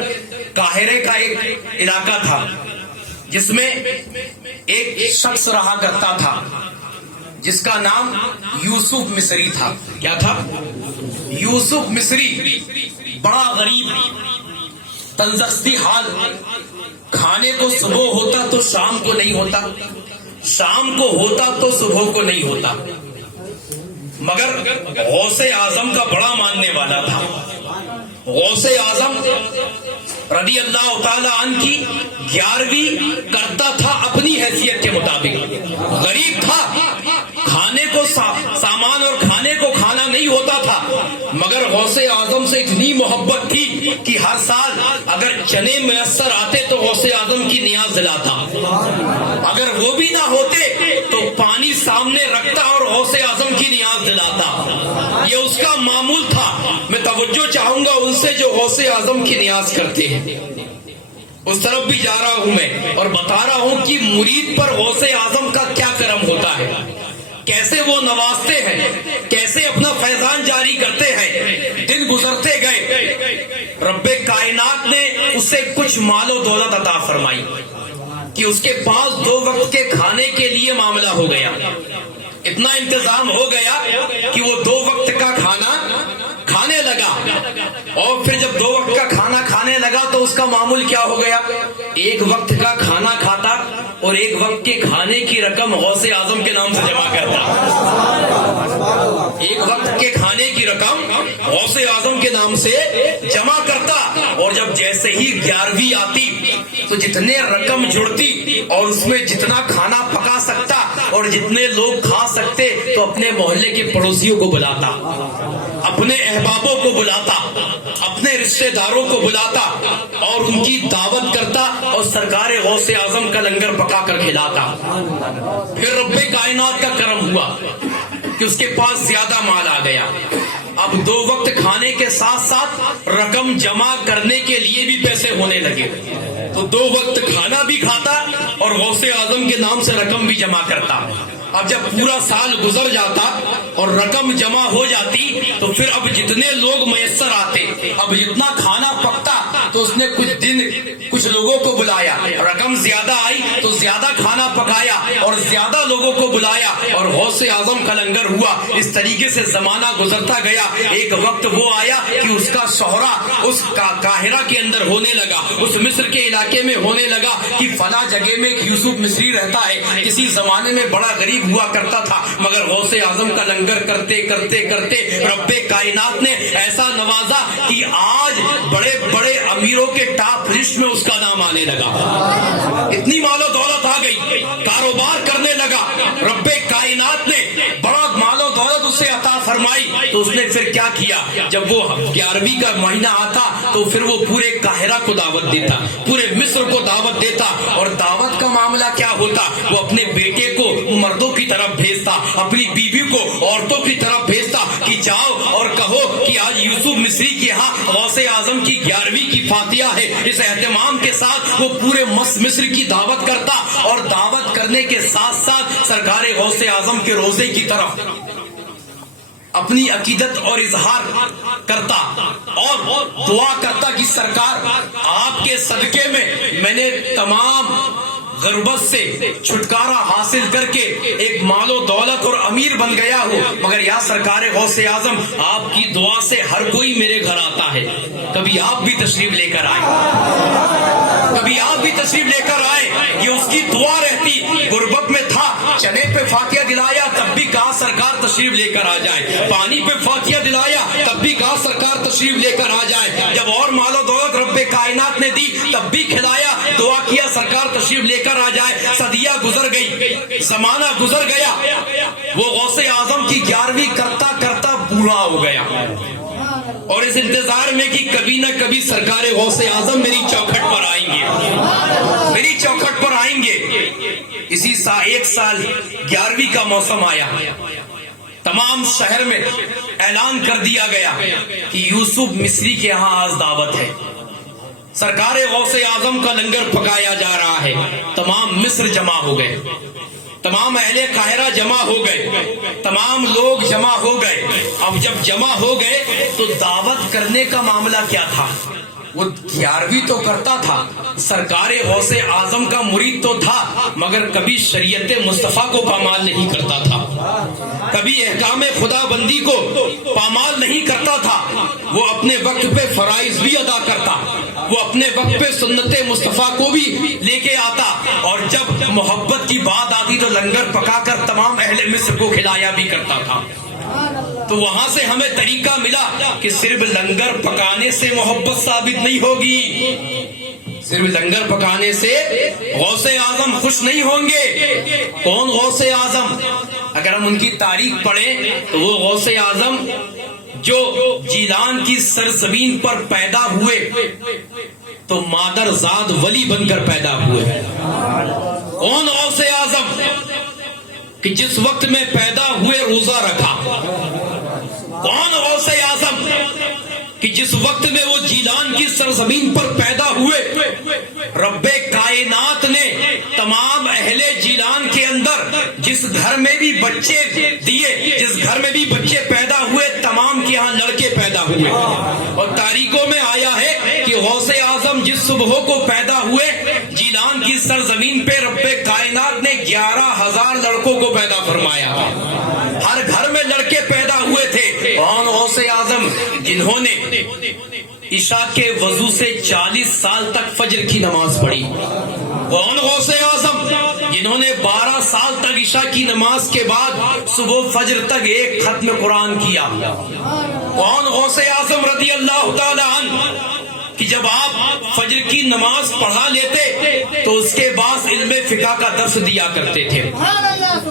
قاہرے کا ایک علاقہ تھا جس میں ایک شخص رہا کرتا تھا جس کا نام یوسف مصری تھا۔ کیا تھا؟ یوسف مصری، بڑا غریب، تنزستی حال، کھانے کو صبح ہوتا تو شام کو نہیں ہوتا، شام کو ہوتا تو صبح کو نہیں ہوتا، مگر غوث اعظم کا بڑا ماننے والا تھا۔ غوث اعظم رضی اللہ تعالی عنہ کی 11ویں کرتا تھا اپنی حیثیت کے مطابق، غریب تھا، کھانے کو سامان اور کھانے کو کھانا نہیں ہوتا تھا، مگر غوث اعظم سے اتنی محبت تھی کہ ہر سال اگر چنے میسر آتے تو غوث اعظم کی نیاز دلاتا، اگر وہ بھی نہ ہوتے تو پانی سامنے رکھتا اور غوث اعظم کی نیاز دلاتا۔ یہ اس کا معمول تھا۔ میں توجہ چاہوں گا ان سے جو غوث اعظم کی نیاز کرتے ہیں، اس طرف بھی جا رہا ہوں میں اور بتا رہا ہوں کہ مرید پر غوث اعظم کا کیا کرم ہوتا ہے، کیسے وہ نوازتے ہیں، کیسے اپنا فیضان جاری کرتے ہیں۔ دن گزرتے گئے، رب کائنات نے اسے کچھ مال و دولت عطا فرمائی کہ اس کے پاس 2 وقت کے کھانے کے لیے معاملہ ہو گیا، اتنا انتظام ہو گیا کہ وہ 2 وقت کا کھانا کھانے لگا۔ اور پھر جب 2 وقت کا کھانا کھانے لگا تو اس کا معمول کیا ہو گیا؟ 1 وقت کا کھانا کھاتا اور 1 وقت کے کھانے کی رقم غوث اعظم کے نام سے جمع کرتا۔ 1 وقت کے کھانے کی رقم غوث اعظم کے نام سے جمع کرتا، اور جب جیسے ہی 11ویں آتی تو جتنے رقم جڑتی اور اس میں جتنا کھانا پکا سکتا اور جتنے لوگ کھا سکتے تو اپنے محلے کے پڑوسیوں کو بلاتا، اپنے احبابوں کو بلاتا، اپنے رشتہ داروں کو بلاتا اور ان کی دعوت کرتا اور سرکار غوث اعظم کا لنگر پکا کر کھلاتا۔ پھر رب کائنات کا کرم ہوا کہ اس کے پاس زیادہ مال آ گیا، اب 2 وقت کھانے کے ساتھ ساتھ رقم جمع کرنے کے لیے بھی پیسے ہونے لگے، تو 2 وقت کھانا بھی کھاتا اور غوث اعظم کے نام سے رقم بھی جمع کرتا۔ اب جب پورا سال گزر جاتا اور رقم جمع ہو جاتی تو پھر اب جتنے لوگ میسر آتے، اب جتنا کھانا پکتا تو اس نے کچھ لوگوں کو بلایا، رقم زیادہ آئی تو زیادہ کھانا پکایا اور زیادہ لوگوں کو بلایا اور غوث اعظم کا لنگر ہوا۔ اس طریقے سے زمانہ گزرتا گیا، ایک وقت وہ آیا کہ اس کا شہرہ اس قاہرہ کے اندر ہونے لگا، اس مصر کے علاقے میں ہونے لگا کہ فلاں جگہ میں ایک یوسف مصری رہتا ہے، کسی زمانے میں بڑا غریب ہوا کرتا تھا، مگر غوث اعظم کا لنگر کرتے کرتے کرتے رب کائنات نے ایسا نوازا کہ آج بڑے بڑے امیروں کے ٹاپ لسٹ میں اس کا نام آنے لگا، اتنی مال و دولت آ گئی، کاروبار کرنے لگا، رب کائنات نے بڑا مال و دولت اسے عطا فرمائی۔ تو اس نے پھر کیا کیا، جب وہ 11ویں کا مہینہ آتا تو پھر وہ پورے قاہرہ کو دعوت دیتا، پورے مصر کو دعوت دیتا، اور دعوت کا معاملہ کیا ہوتا، وہ اپنے بیٹے کو مردوں کی طرف بھیجتا، اپنی بیوی کو عورتوں کی طرف بھیجتا کہ جاؤ اور کہو ہو کہ آج یوسف مصری کے ہاں غوث اعظم کی 11ویں کی فاتحہ ہے، اس اہتمام کے ساتھ وہ پورے مصر کی دعوت کرتا اور دعوت کرنے کے ساتھ ساتھ سرکار غوث اعظم کے روزے کی طرف اپنی عقیدت اور اظہار کرتا اور دعا کرتا کہ سرکار آپ کے صدقے میں نے تمام غربت سے چھٹکارا حاصل کر کے ایک مال و دولت اور امیر بن گیا ہوں، مگر یا سرکار غوث اعظم آپ کی دعا سے ہر کوئی میرے گھر آتا ہے، کبھی آپ بھی تشریف لے کر آئے، کبھی آپ بھی تشریف لے کر آئے، یہ اس کی دعا رہتی۔ غربت میں تھا، چنے پہ فاتحہ دلایا تب بھی کہا سرکار تشریف لے کر آ جائے، پانی پہ فاتحہ دلایا تب بھی کہا سرکار تشریف لے کر آ جائے، جب اور مال و دولت رب کائنات نے دی تب بھی کھلایا، دعا کیا سرکار تشریف لے کر آ جائے۔ صدیہ گزر گئی، زمانہ گزر گیا، وہ غوث اعظم کی 11ویں کرتا کرتا بوڑھا ہو گیا، اور اس انتظار میں کہ کبھی نہ کبھی سرکار غوث اعظم میری چوکھٹ پر آئیں گے، میری چوکھٹ پر آئیں گے۔ اسی ایک سال 11ویں کا موسم آیا، تمام شہر میں اعلان کر دیا گیا کہ یوسف مصری کے ہاں آج دعوت ہے، سرکار غوث اعظم کا لنگر پکایا جا رہا ہے۔ تمام مصر جمع ہو گئے، تمام اہل قاہرہ جمع ہو گئے، تمام لوگ جمع ہو گئے۔ اب جب جمع ہو گئے تو دعوت کرنے کا معاملہ کیا تھا؟ وہ 11ویں تو کرتا تھا، سرکار غوث اعظم کا مرید تو تھا، مگر کبھی شریعت مصطفیٰ کو پامال نہیں کرتا تھا، کبھی احکام خدا بندی کو پامال نہیں کرتا تھا۔ وہ اپنے وقت پہ فرائض بھی ادا کرتا، وہ اپنے وقت پہ سنت مصطفیٰ کو بھی لے کے آتا، اور جب محبت کی بات آتی تو لنگر پکا کر تمام اہل مصر کو کھلایا بھی کرتا تھا۔ تو وہاں سے ہمیں طریقہ ملا کہ صرف لنگر پکانے سے محبت ثابت نہیں ہوگی، صرف لنگر پکانے سے غوث اعظم خوش نہیں ہوں گے۔ کون غوث اعظم؟ اگر ہم ان کی تاریخ پڑھیں تو وہ غوث اعظم جو جیلان کی سرزمین پر پیدا ہوئے تو مادر زاد ولی بن کر پیدا ہوئے۔ کون غوث اعظم کہ جس وقت میں پیدا ہوئے روزہ رکھا؟ کون غوث اعظم کہ جس وقت میں وہ جیلان کی سرزمین پر پیدا ہوئے رب کائنات نے تمام اہل جیلان کے اندر جس گھر میں بھی بچے دیے، جس گھر میں بھی بچے پیدا ہوئے، تمام کے ہاں لڑکے پیدا ہوئے۔ اور تاریخوں میں آیا ہے کہ غوث اعظم جس صبح کو پیدا ہوئے جیلان کی سرزمین پہ رب کائنات نے 11,000 لڑکوں کو پیدا فرمایا، ہر گھر میں لڑکے پیدا ہوئے تھے۔ کون غوث اعظم جنہوں نے عشاء کے وضو سے 40 سال تک فجر کی نماز پڑھی؟ کون غوث اعظم جنہوں نے 12 سال تک عشاء کی نماز کے بعد صبح فجر تک ایک ختم قرآن کیا؟ کون غوث اعظم رضی اللہ تعالی عنہ کہ جب آپ فجر کی نماز پڑھا لیتے تو اس کے بعد علم فقہ کا درس دیا کرتے تھے؟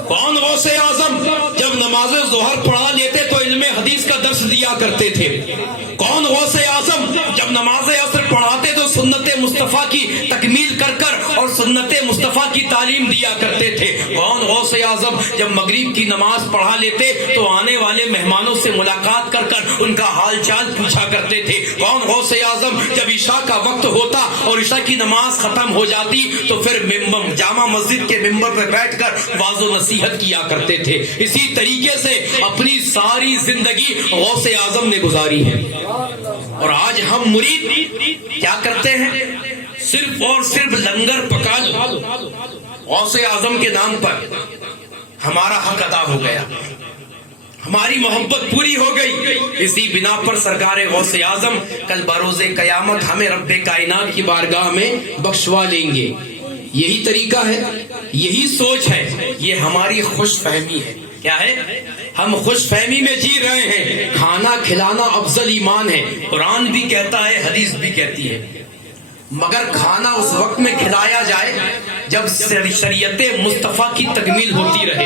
کون غوث اعظم جب نماز ظہر پڑھا لیتے تو علم حدیث کا درس دیا کرتے تھے؟ کون غوث اعظم جب نماز عصر پڑھاتے تو سنت مصطفیٰ کی تکمیل کر کر اور سنت مصطفیٰ کی تعلیم دیا کرتے تھے؟ کون غوث اعظم جب مغرب کی نماز پڑھا لیتے تو آنے والے مہمانوں سے ملاقات کر کر ان کا حال چال پوچھا کرتے تھے؟ کون غوث اعظم جب عشاء کا وقت ہوتا اور عشاء کی نماز ختم ہو جاتی تو پھر جامع مسجد کے ممبر پہ بیٹھ کر واعظ و نصیحت کیا کرتے تھے؟ اسی طریقے سے اپنی ساری زندگی غوث اعظم نے گزاری ہے۔ اور آج ہم مرید کیا کرتے ہیں؟ صرف اور صرف لنگر پکا لو، غوث اعظم کے نام پر ہمارا حق ادا ہو گیا، ہماری محبت پوری ہو گئی۔ اسی بنا پر سرکار غوث اعظم کل بروز قیامت ہمیں رب کائنات کی بارگاہ میں بخشوا لیں گے۔ یہی طریقہ ہے، یہی سوچ ہے، یہ ہماری خوش فہمی ہے۔ کیا ہے؟ ہم خوش فہمی میں جی رہے ہیں، کھانا کھلانا افضل ایمان ہے، قرآن بھی کہتا ہے، حدیث بھی کہتی ہے، مگر کھانا اس وقت میں کھلایا جائے جب شریعت مصطفیٰ کی تکمیل ہوتی رہے۔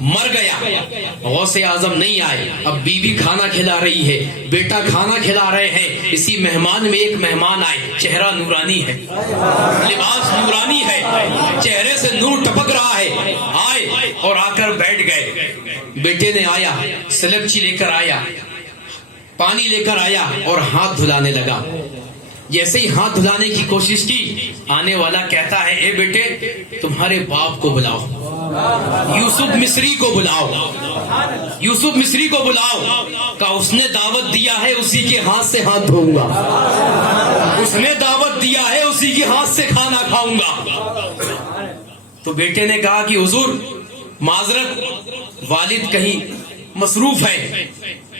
مر گیا، غوث اعظم نہیں آئے، اب بیوی کھانا کھلا رہی ہے، بیٹا کھانا کھلا رہے ہیں، اسی مہمان میں ایک مہمان آئے، چہرہ نورانی ہے، لباس نورانی ہے، چہرے سے نور ٹپک رہا ہے، آئے اور آ کر بیٹھ گئے. بیٹے نے آیا، سلبچی لے کر آیا، پانی لے کر آیا اور ہاتھ دھلانے لگا. جیسے ہی ہاتھ دھلانے کی کوشش کی، آنے والا کہتا ہے اے بیٹے تمہارے باپ کو بلاؤ، یوسف مصری کو بلاؤ، یوسف مصری کو بلاؤ. کہا اس نے دعوت دیا ہے اسی کے ہاتھ سے ہاتھ دھوؤں گا، اس نے دعوت دیا ہے اسی کے ہاتھ سے کھانا کھاؤں گا. تو بیٹے نے کہا کہ حضور معذرت، والد کہیں مصروف ہے،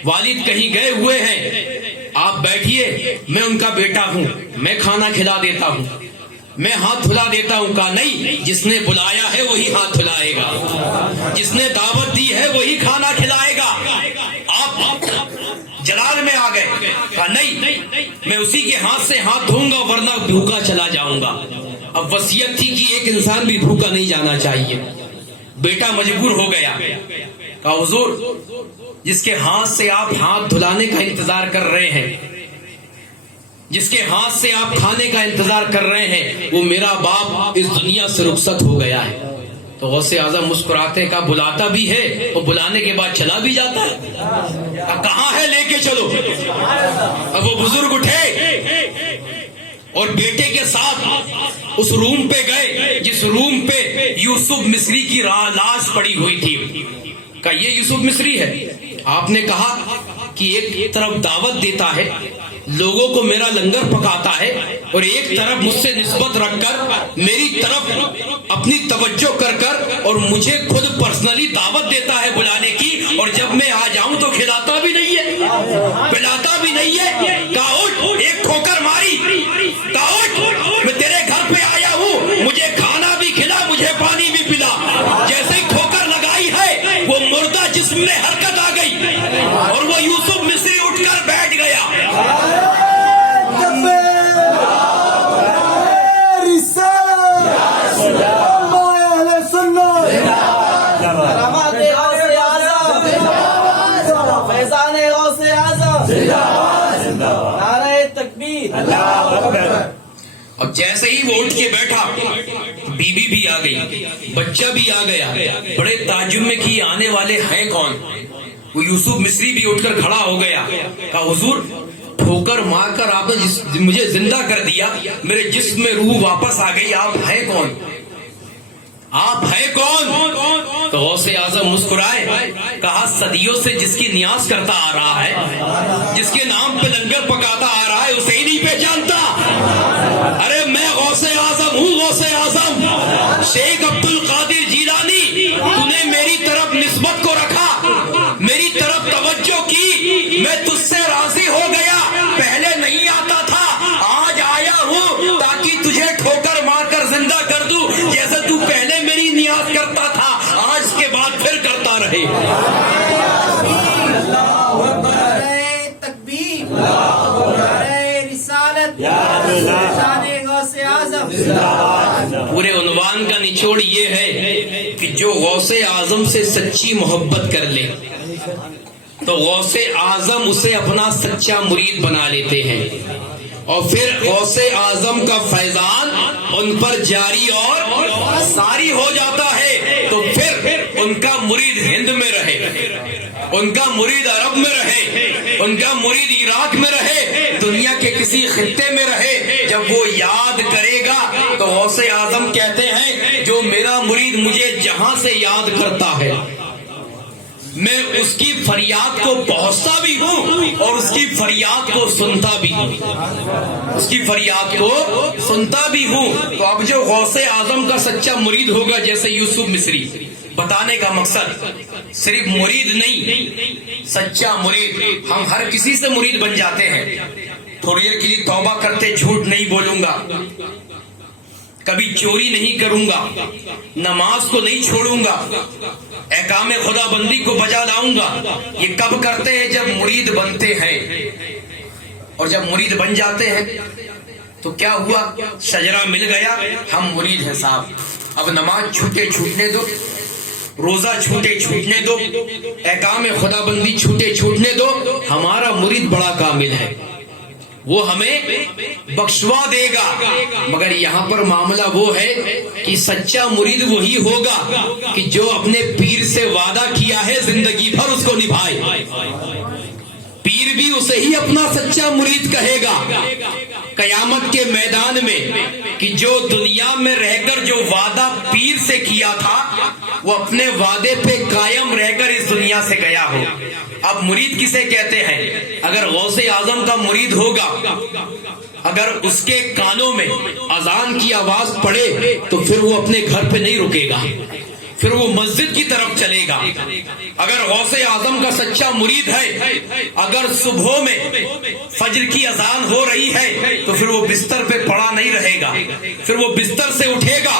والد کہیں گئے ہوئے ہیں، آپ بیٹھیے، میں ان کا بیٹا ہوں، میں کھانا کھلا دیتا ہوں، میں ہاتھ دھلا دیتا ہوں. کہا نہیں، جس نے بلایا ہے وہی ہاتھ دھلائے گا، جس نے دعوت دی ہے وہی کھانا کھلائے گا. آپ جلال میں آ گئے. کہا نہیں، میں اسی کے ہاتھ سے ہاتھ دھوں گا ورنہ بھوکا چلا جاؤں گا. اب وصیت تھی کہ ایک انسان بھی بھوکا نہیں جانا چاہیے. بیٹا مجبور ہو گیا. کہا حضور جس کے ہاتھ سے آپ ہاتھ دھلانے کا انتظار کر رہے ہیں، جس کے ہاتھ سے آپ کھانے کا انتظار کر رہے ہیں، وہ میرا باپ اس دنیا سے رخصت ہو گیا ہے. تو غوث اعظم مسکراتے کا بلاتا بھی ہے اور بلانے کے بعد چلا بھی جاتا ہے. کہاں ہے لے کے چلو. اب وہ بزرگ اٹھے اور بیٹے کے ساتھ اس روم پہ گئے جس روم پہ یوسف مصری کی لاش پڑی ہوئی تھی. کہا یہ یوسف مصری ہے. آپ نے کہا کہ ایک طرف دعوت دیتا ہے، لوگوں کو میرا لنگر پکاتا ہے، اور ایک طرف مجھ سے نسبت رکھ کر میری طرف اپنی توجہ کر کر اور مجھے خود پرسنلی دعوت دیتا ہے بلانے کی، اور جب میں آ جاؤں تو کھلاتا بھی نہیں ہے، پلاتا بھی نہیں ہے. کہا اٹھ، ایک ٹھوکر ماری. کہا اٹھ، میں تیرے گھر پہ آیا ہوں، مجھے کھانا بھی کھلا، مجھے پانی بھی پلا. جیسے ہی ٹھوکر لگائی ہے وہ مردہ جسم میں حرکت آ گئی اور وہ یوسف مصری اٹھ کر بیٹھ گیا. اب جیسے ہی وہ اٹھ کے بیٹھا، بیوی بھی آ گئی، بچہ بھی آ گیا. بڑے تعجب میں کہ آنے والے ہیں کون. وہ یوسف مصری بھی اٹھ کر کھڑا ہو گیا. کہا حضور ٹھوکر مار کر آپ نے مجھے زندہ کر دیا، میرے جسم میں روح واپس آ گئی، آپ ہیں کون، آپ ہیں کون. تو غوث اعظم مسکرائے. کہا صدیوں سے جس کی نیاز کرتا آ رہا ہے، جس کے نام پہ لنگر پکاتا آ رہا ہے، اسے ہی نہیں پہچانتا. ارے میں غوث اعظم ہوں، غوث اعظم شیخ عبد القادر جیلانی. تو نے میری طرف نسبت کو رکھا، میری طرف توجہ کی، میں تجھ سے راضی ہو گیا. پہلے نہیں آتا تھا، آج آیا ہوں تاکہ تجھے ٹھوکر مار کر زندہ کر دوں. جیسے تو پہلے میری نیاز کرتا تھا، آج کے بعد پھر کرتا رہے. پورے عنوان کا نچوڑ یہ ہے کہ جو غوث اعظم سے سچی محبت کر لے تو غوث اعظم اسے اپنا سچا مرید بنا لیتے ہیں، اور پھر غوث اعظم کا فیضان ان پر جاری اور ساری ہو جاتا ہے. تو پھر ان کا مرید ہند میں رہے، ان کا مرید عرب میں رہے، ان کا مرید عراق میں رہے، دنیا کے کسی خطے میں رہے، جب وہ یاد کرے گا تو غوث اعظم کہتے ہیں جو میرا مرید مجھے جہاں سے یاد کرتا ہے میں اس کی فریاد کو پہنچتا بھی ہوں اور اس کی فریاد کو سنتا بھی ہوں، اس کی فریاد کو سنتا بھی ہوں. تو اب جو غوث اعظم کا سچا مرید ہوگا جیسے یوسف مصری، بتانے کا مقصد صرف مرید نہیں، سچا مرید. ہم ہر کسی سے مرید بن جاتے ہیں. تھوڑی دیر کے لیے توبہ کرتے، جھوٹ نہیں بولوں گا، کبھی چوری نہیں کروں گا، نماز کو نہیں چھوڑوں گا، احکام خدا بندی کو بجا لاؤں گا. یہ کب کرتے ہیں؟ جب مرید بنتے ہیں. اور جب مرید بن جاتے ہیں تو کیا ہوا؟ شجرہ مل گیا، ہم مرید ہیں صاحب. اب نماز چھوٹنے دو، روزہ چھوٹے چھوٹنے دو، احکام خدا بندی چھوٹے چھوٹنے دو، ہمارا مرید بڑا کامل ہے، وہ ہمیں بخشوا دے گا۔ مگر یہاں پر معاملہ وہ ہے کہ سچا مرید وہی ہوگا کہ جو اپنے پیر سے وعدہ کیا ہے زندگی بھر اس کو نبھائے۔ پیر بھی اسے ہی اپنا سچا مرید کہے گا قیامت کے میدان میں، کہ جو دنیا میں رہ کر جو وعدہ پیر سے کیا تھا وہ اپنے وعدے پہ قائم رہ کر اس دنیا سے گیا ہو۔ اب مرید کسے کہتے ہیں؟ اگر غوث اعظم کا مرید ہوگا، اگر اس کے کانوں میں اذان کی آواز پڑے تو پھر وہ اپنے گھر پہ نہیں رکے گا، پھر وہ مسجد کی طرف چلے گا۔ اگر غوث اعظم کا سچا مرید ہے، اگر صبح میں فجر کی اذان ہو رہی ہے تو پھر وہ بستر پہ پڑا نہیں رہے گا، پھر وہ بستر سے اٹھے گا،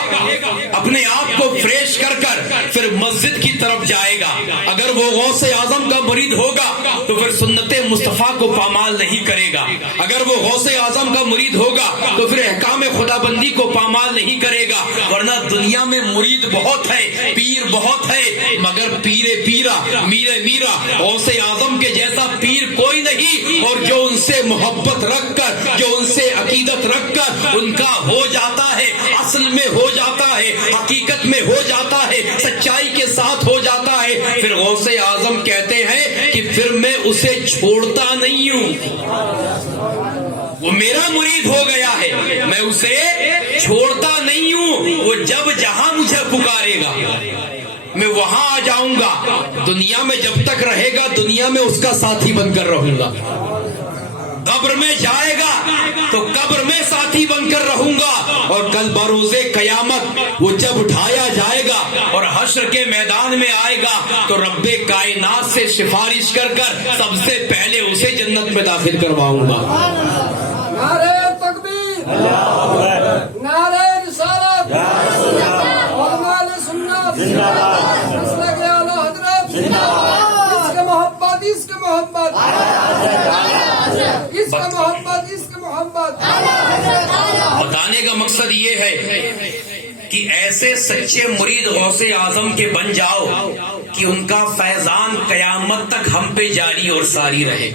اپنے آپ کو فریش کر کر پھر مسجد کی طرف جائے گا۔ اگر وہ غوث اعظم کا مرید ہوگا تو پھر سنت مصطفیٰ کو پامال نہیں کرے گا۔ اگر وہ غوث اعظم کا مرید ہوگا تو پھر احکام خدا بندی کو پامال نہیں کرے گا۔ ورنہ دنیا میں مرید بہت ہے، پیر بہت ہے، مگر پیرے پیرا میرے میرا غوث اعظم کے جیسا پیر کوئی نہیں۔ اور جو ان سے محبت رکھ کر، جو ان سے عقیدت رکھ کر ان کا ہو جاتا ہے، اصل میں ہو جاتا ہے، حقیقت میں ہو جاتا ہے، سچائی کے ساتھ ہو جاتا ہے، پھر غوث اعظم کہتے ہیں کہ پھر میں اسے چھوڑتا نہیں ہوں، وہ میرا مرید ہو گیا ہے، میں اسے چھوڑتا نہیں ہوں۔ وہ جب جہاں مجھے پکارے گا میں وہاں آ جاؤں گا۔ دنیا میں جب تک رہے گا دنیا میں اس کا ساتھی بن کر رہوں گا، قبر میں جائے گا تو قبر میں ساتھی بن کر رہوں گا، اور کل بروز قیامت وہ جب اٹھایا جائے گا اور حشر کے میدان میں آئے گا تو رب کائنات سے سفارش کر کر سب سے پہلے اسے جنت میں داخل کرواؤں گا۔ نعرہ تکبیر، نعرہ رسالت، علماء سنت، مسلک اعلی حضرت، اس کے محبت، اس کے محبت، اس کا محبت، اس کے محبت۔ بتانے کا مقصد یہ ہے کہ ایسے سچے مرید غوث اعظم کے بن جاؤ کہ ان کا فیضان قیامت تک ہم پہ جاری اور ساری رہے،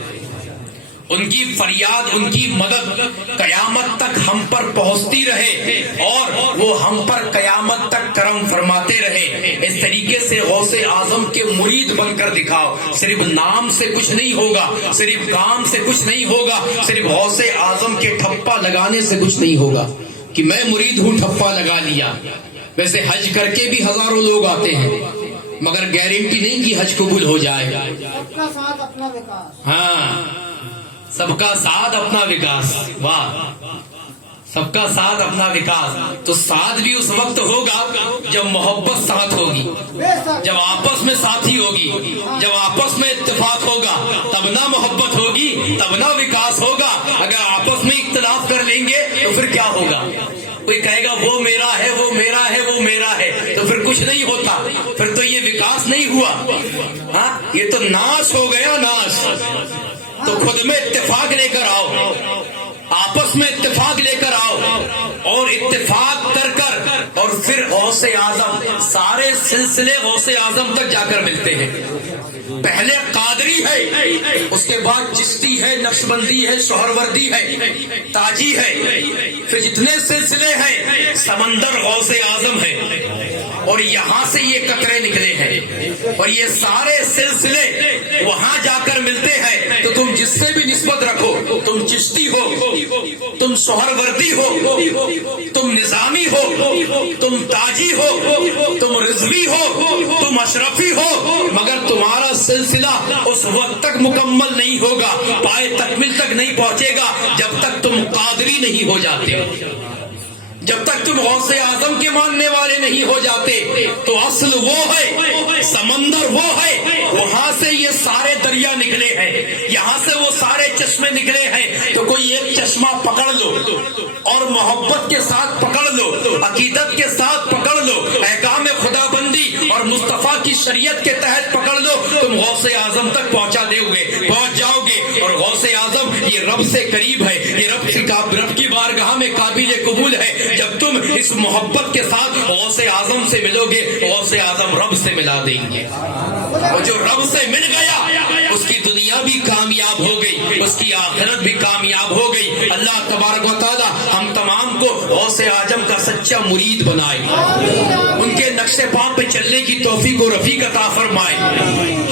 ان کی فریاد، ان کی مدد قیامت تک ہم پر پہنچتی رہے، اور وہ ہم پر قیامت تک کرم فرماتے رہے۔ اس طریقے سے غوث اعظم کے مرید بن کر دکھاؤ۔ صرف نام سے کچھ نہیں ہوگا، صرف کام سے کچھ نہیں ہوگا، صرف غوث اعظم کے ٹھپا لگانے سے کچھ نہیں ہوگا کہ میں مرید ہوں ٹھپا لگا لیا۔ ویسے حج کر کے بھی ہزاروں لوگ آتے ہیں، مگر گارنٹی نہیں کہ حج قبول ہو جائے گا۔ سب کا ساتھ اپنا وکاس۔ ہاں، سب کا ساتھ اپنا وکاس، واہ، سب کا ساتھ اپنا وکاس۔ تو ساتھ بھی اس وقت ہوگا جب محبت ساتھ ہوگی، جب آپس میں ساتھی ہوگی، جب آپس میں اتفاق ہوگا، تب نہ محبت ہوگی، تب نہ وکاس ہوگا۔ اگر آپس میں اختلاف کر لیں گے تو پھر کیا ہوگا؟ کوئی کہے گا وہ میرا ہے، وہ میرا ہے، وہ میرا ہے، تو پھر کچھ نہیں ہوتا، پھر تو یہ وکاس نہیں ہوا، ہاں، یہ تو ناش ہو گیا، ناش۔ تو خود میں اتفاق لے کر آؤ، آپس میں اتفاق لے کر آؤ، اور اتفاق کر کر اور پھر غوث اعظم، سارے سلسلے غوث اعظم تک جا کر ملتے ہیں۔ پہلے قادری ہے، اس کے بعد چشتی ہے، نقشبندی ہے، سہروردی ہے، تاجی ہے، پھر جتنے سلسلے ہیں سمندر غوث اعظم ہے، اور یہاں سے یہ قطرے نکلے ہیں، اور یہ سارے سلسلے وہاں جا کر ملتے ہیں۔ تو تم جس سے بھی نسبت رکھو، تم چشتی ہو، تم سہروردی ہو، تم نظامی ہو، تم تاجی ہو، تم رضوی ہو، تم اشرفی ہو، مگر تمہارا سلسلہ اس وقت تک مکمل نہیں ہوگا، پائے تکمیل تک نہیں پہنچے گا جب تک تم قادری نہیں ہو جاتے، جب تک تم غوث اعظم کے ماننے والے نہیں ہو جاتے۔ تو اصل وہ ہے، سمندر وہ ہے، وہاں سے یہ سارے دریا نکلے ہیں، یہاں سے وہ سارے چشمے نکلے ہیں۔ تو کوئی ایک چشمہ پکڑ لو اور محبت کے ساتھ پکڑ لو، عقیدت کے ساتھ پکڑ لو، احکام خدا بندی اور مصطفیٰ کی شریعت کے تحت پکڑ لو، تم غوث اعظم تک پہنچ جاؤ گے، اور غوث اعظم یہ رب سے قریب ہے، یہ رب کی بارگاہ میں قابل قبول ہے۔ جب تم اس محبت کے ساتھ غوث اعظم سے ملو گے، غوث اعظم رب سے ملا دیں گے، اور جو رب سے مل گیا اس کی دنیا بھی کامیاب ہو گئی، اس کی آخرت بھی کامیاب ہو گئی۔ اللہ تبارک و تعالی ہم تمام کو غوث اعظم کا سچا مرید بنائے، ان کے نقش پا پہ چلنے کی توفیق و رفیق عطا فرمائے۔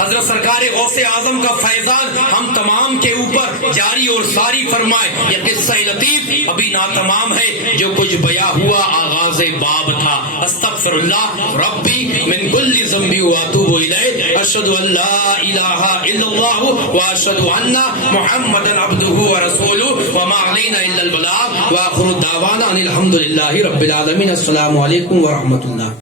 حضرت سرکار غوث اعظم کا فیضان ہم تمام کے اوپر جاری اور ساری فرمائے۔ یہ قصہ لطیف ابھی ناتمام ہے، جو کچھ بیان ہوا آغاز باب تھا۔ استغفر اللہ ربی من کل ذنب واتوب الیہ، اشہد ان لا الہ الا اللہ واشہد ان محمدا عبدہ ورسولہ وما علینا الا البلاغ، وآخر دعوانا ان الحمد للہ رب العالمین۔ السلام علیکم ورحمۃ اللہ۔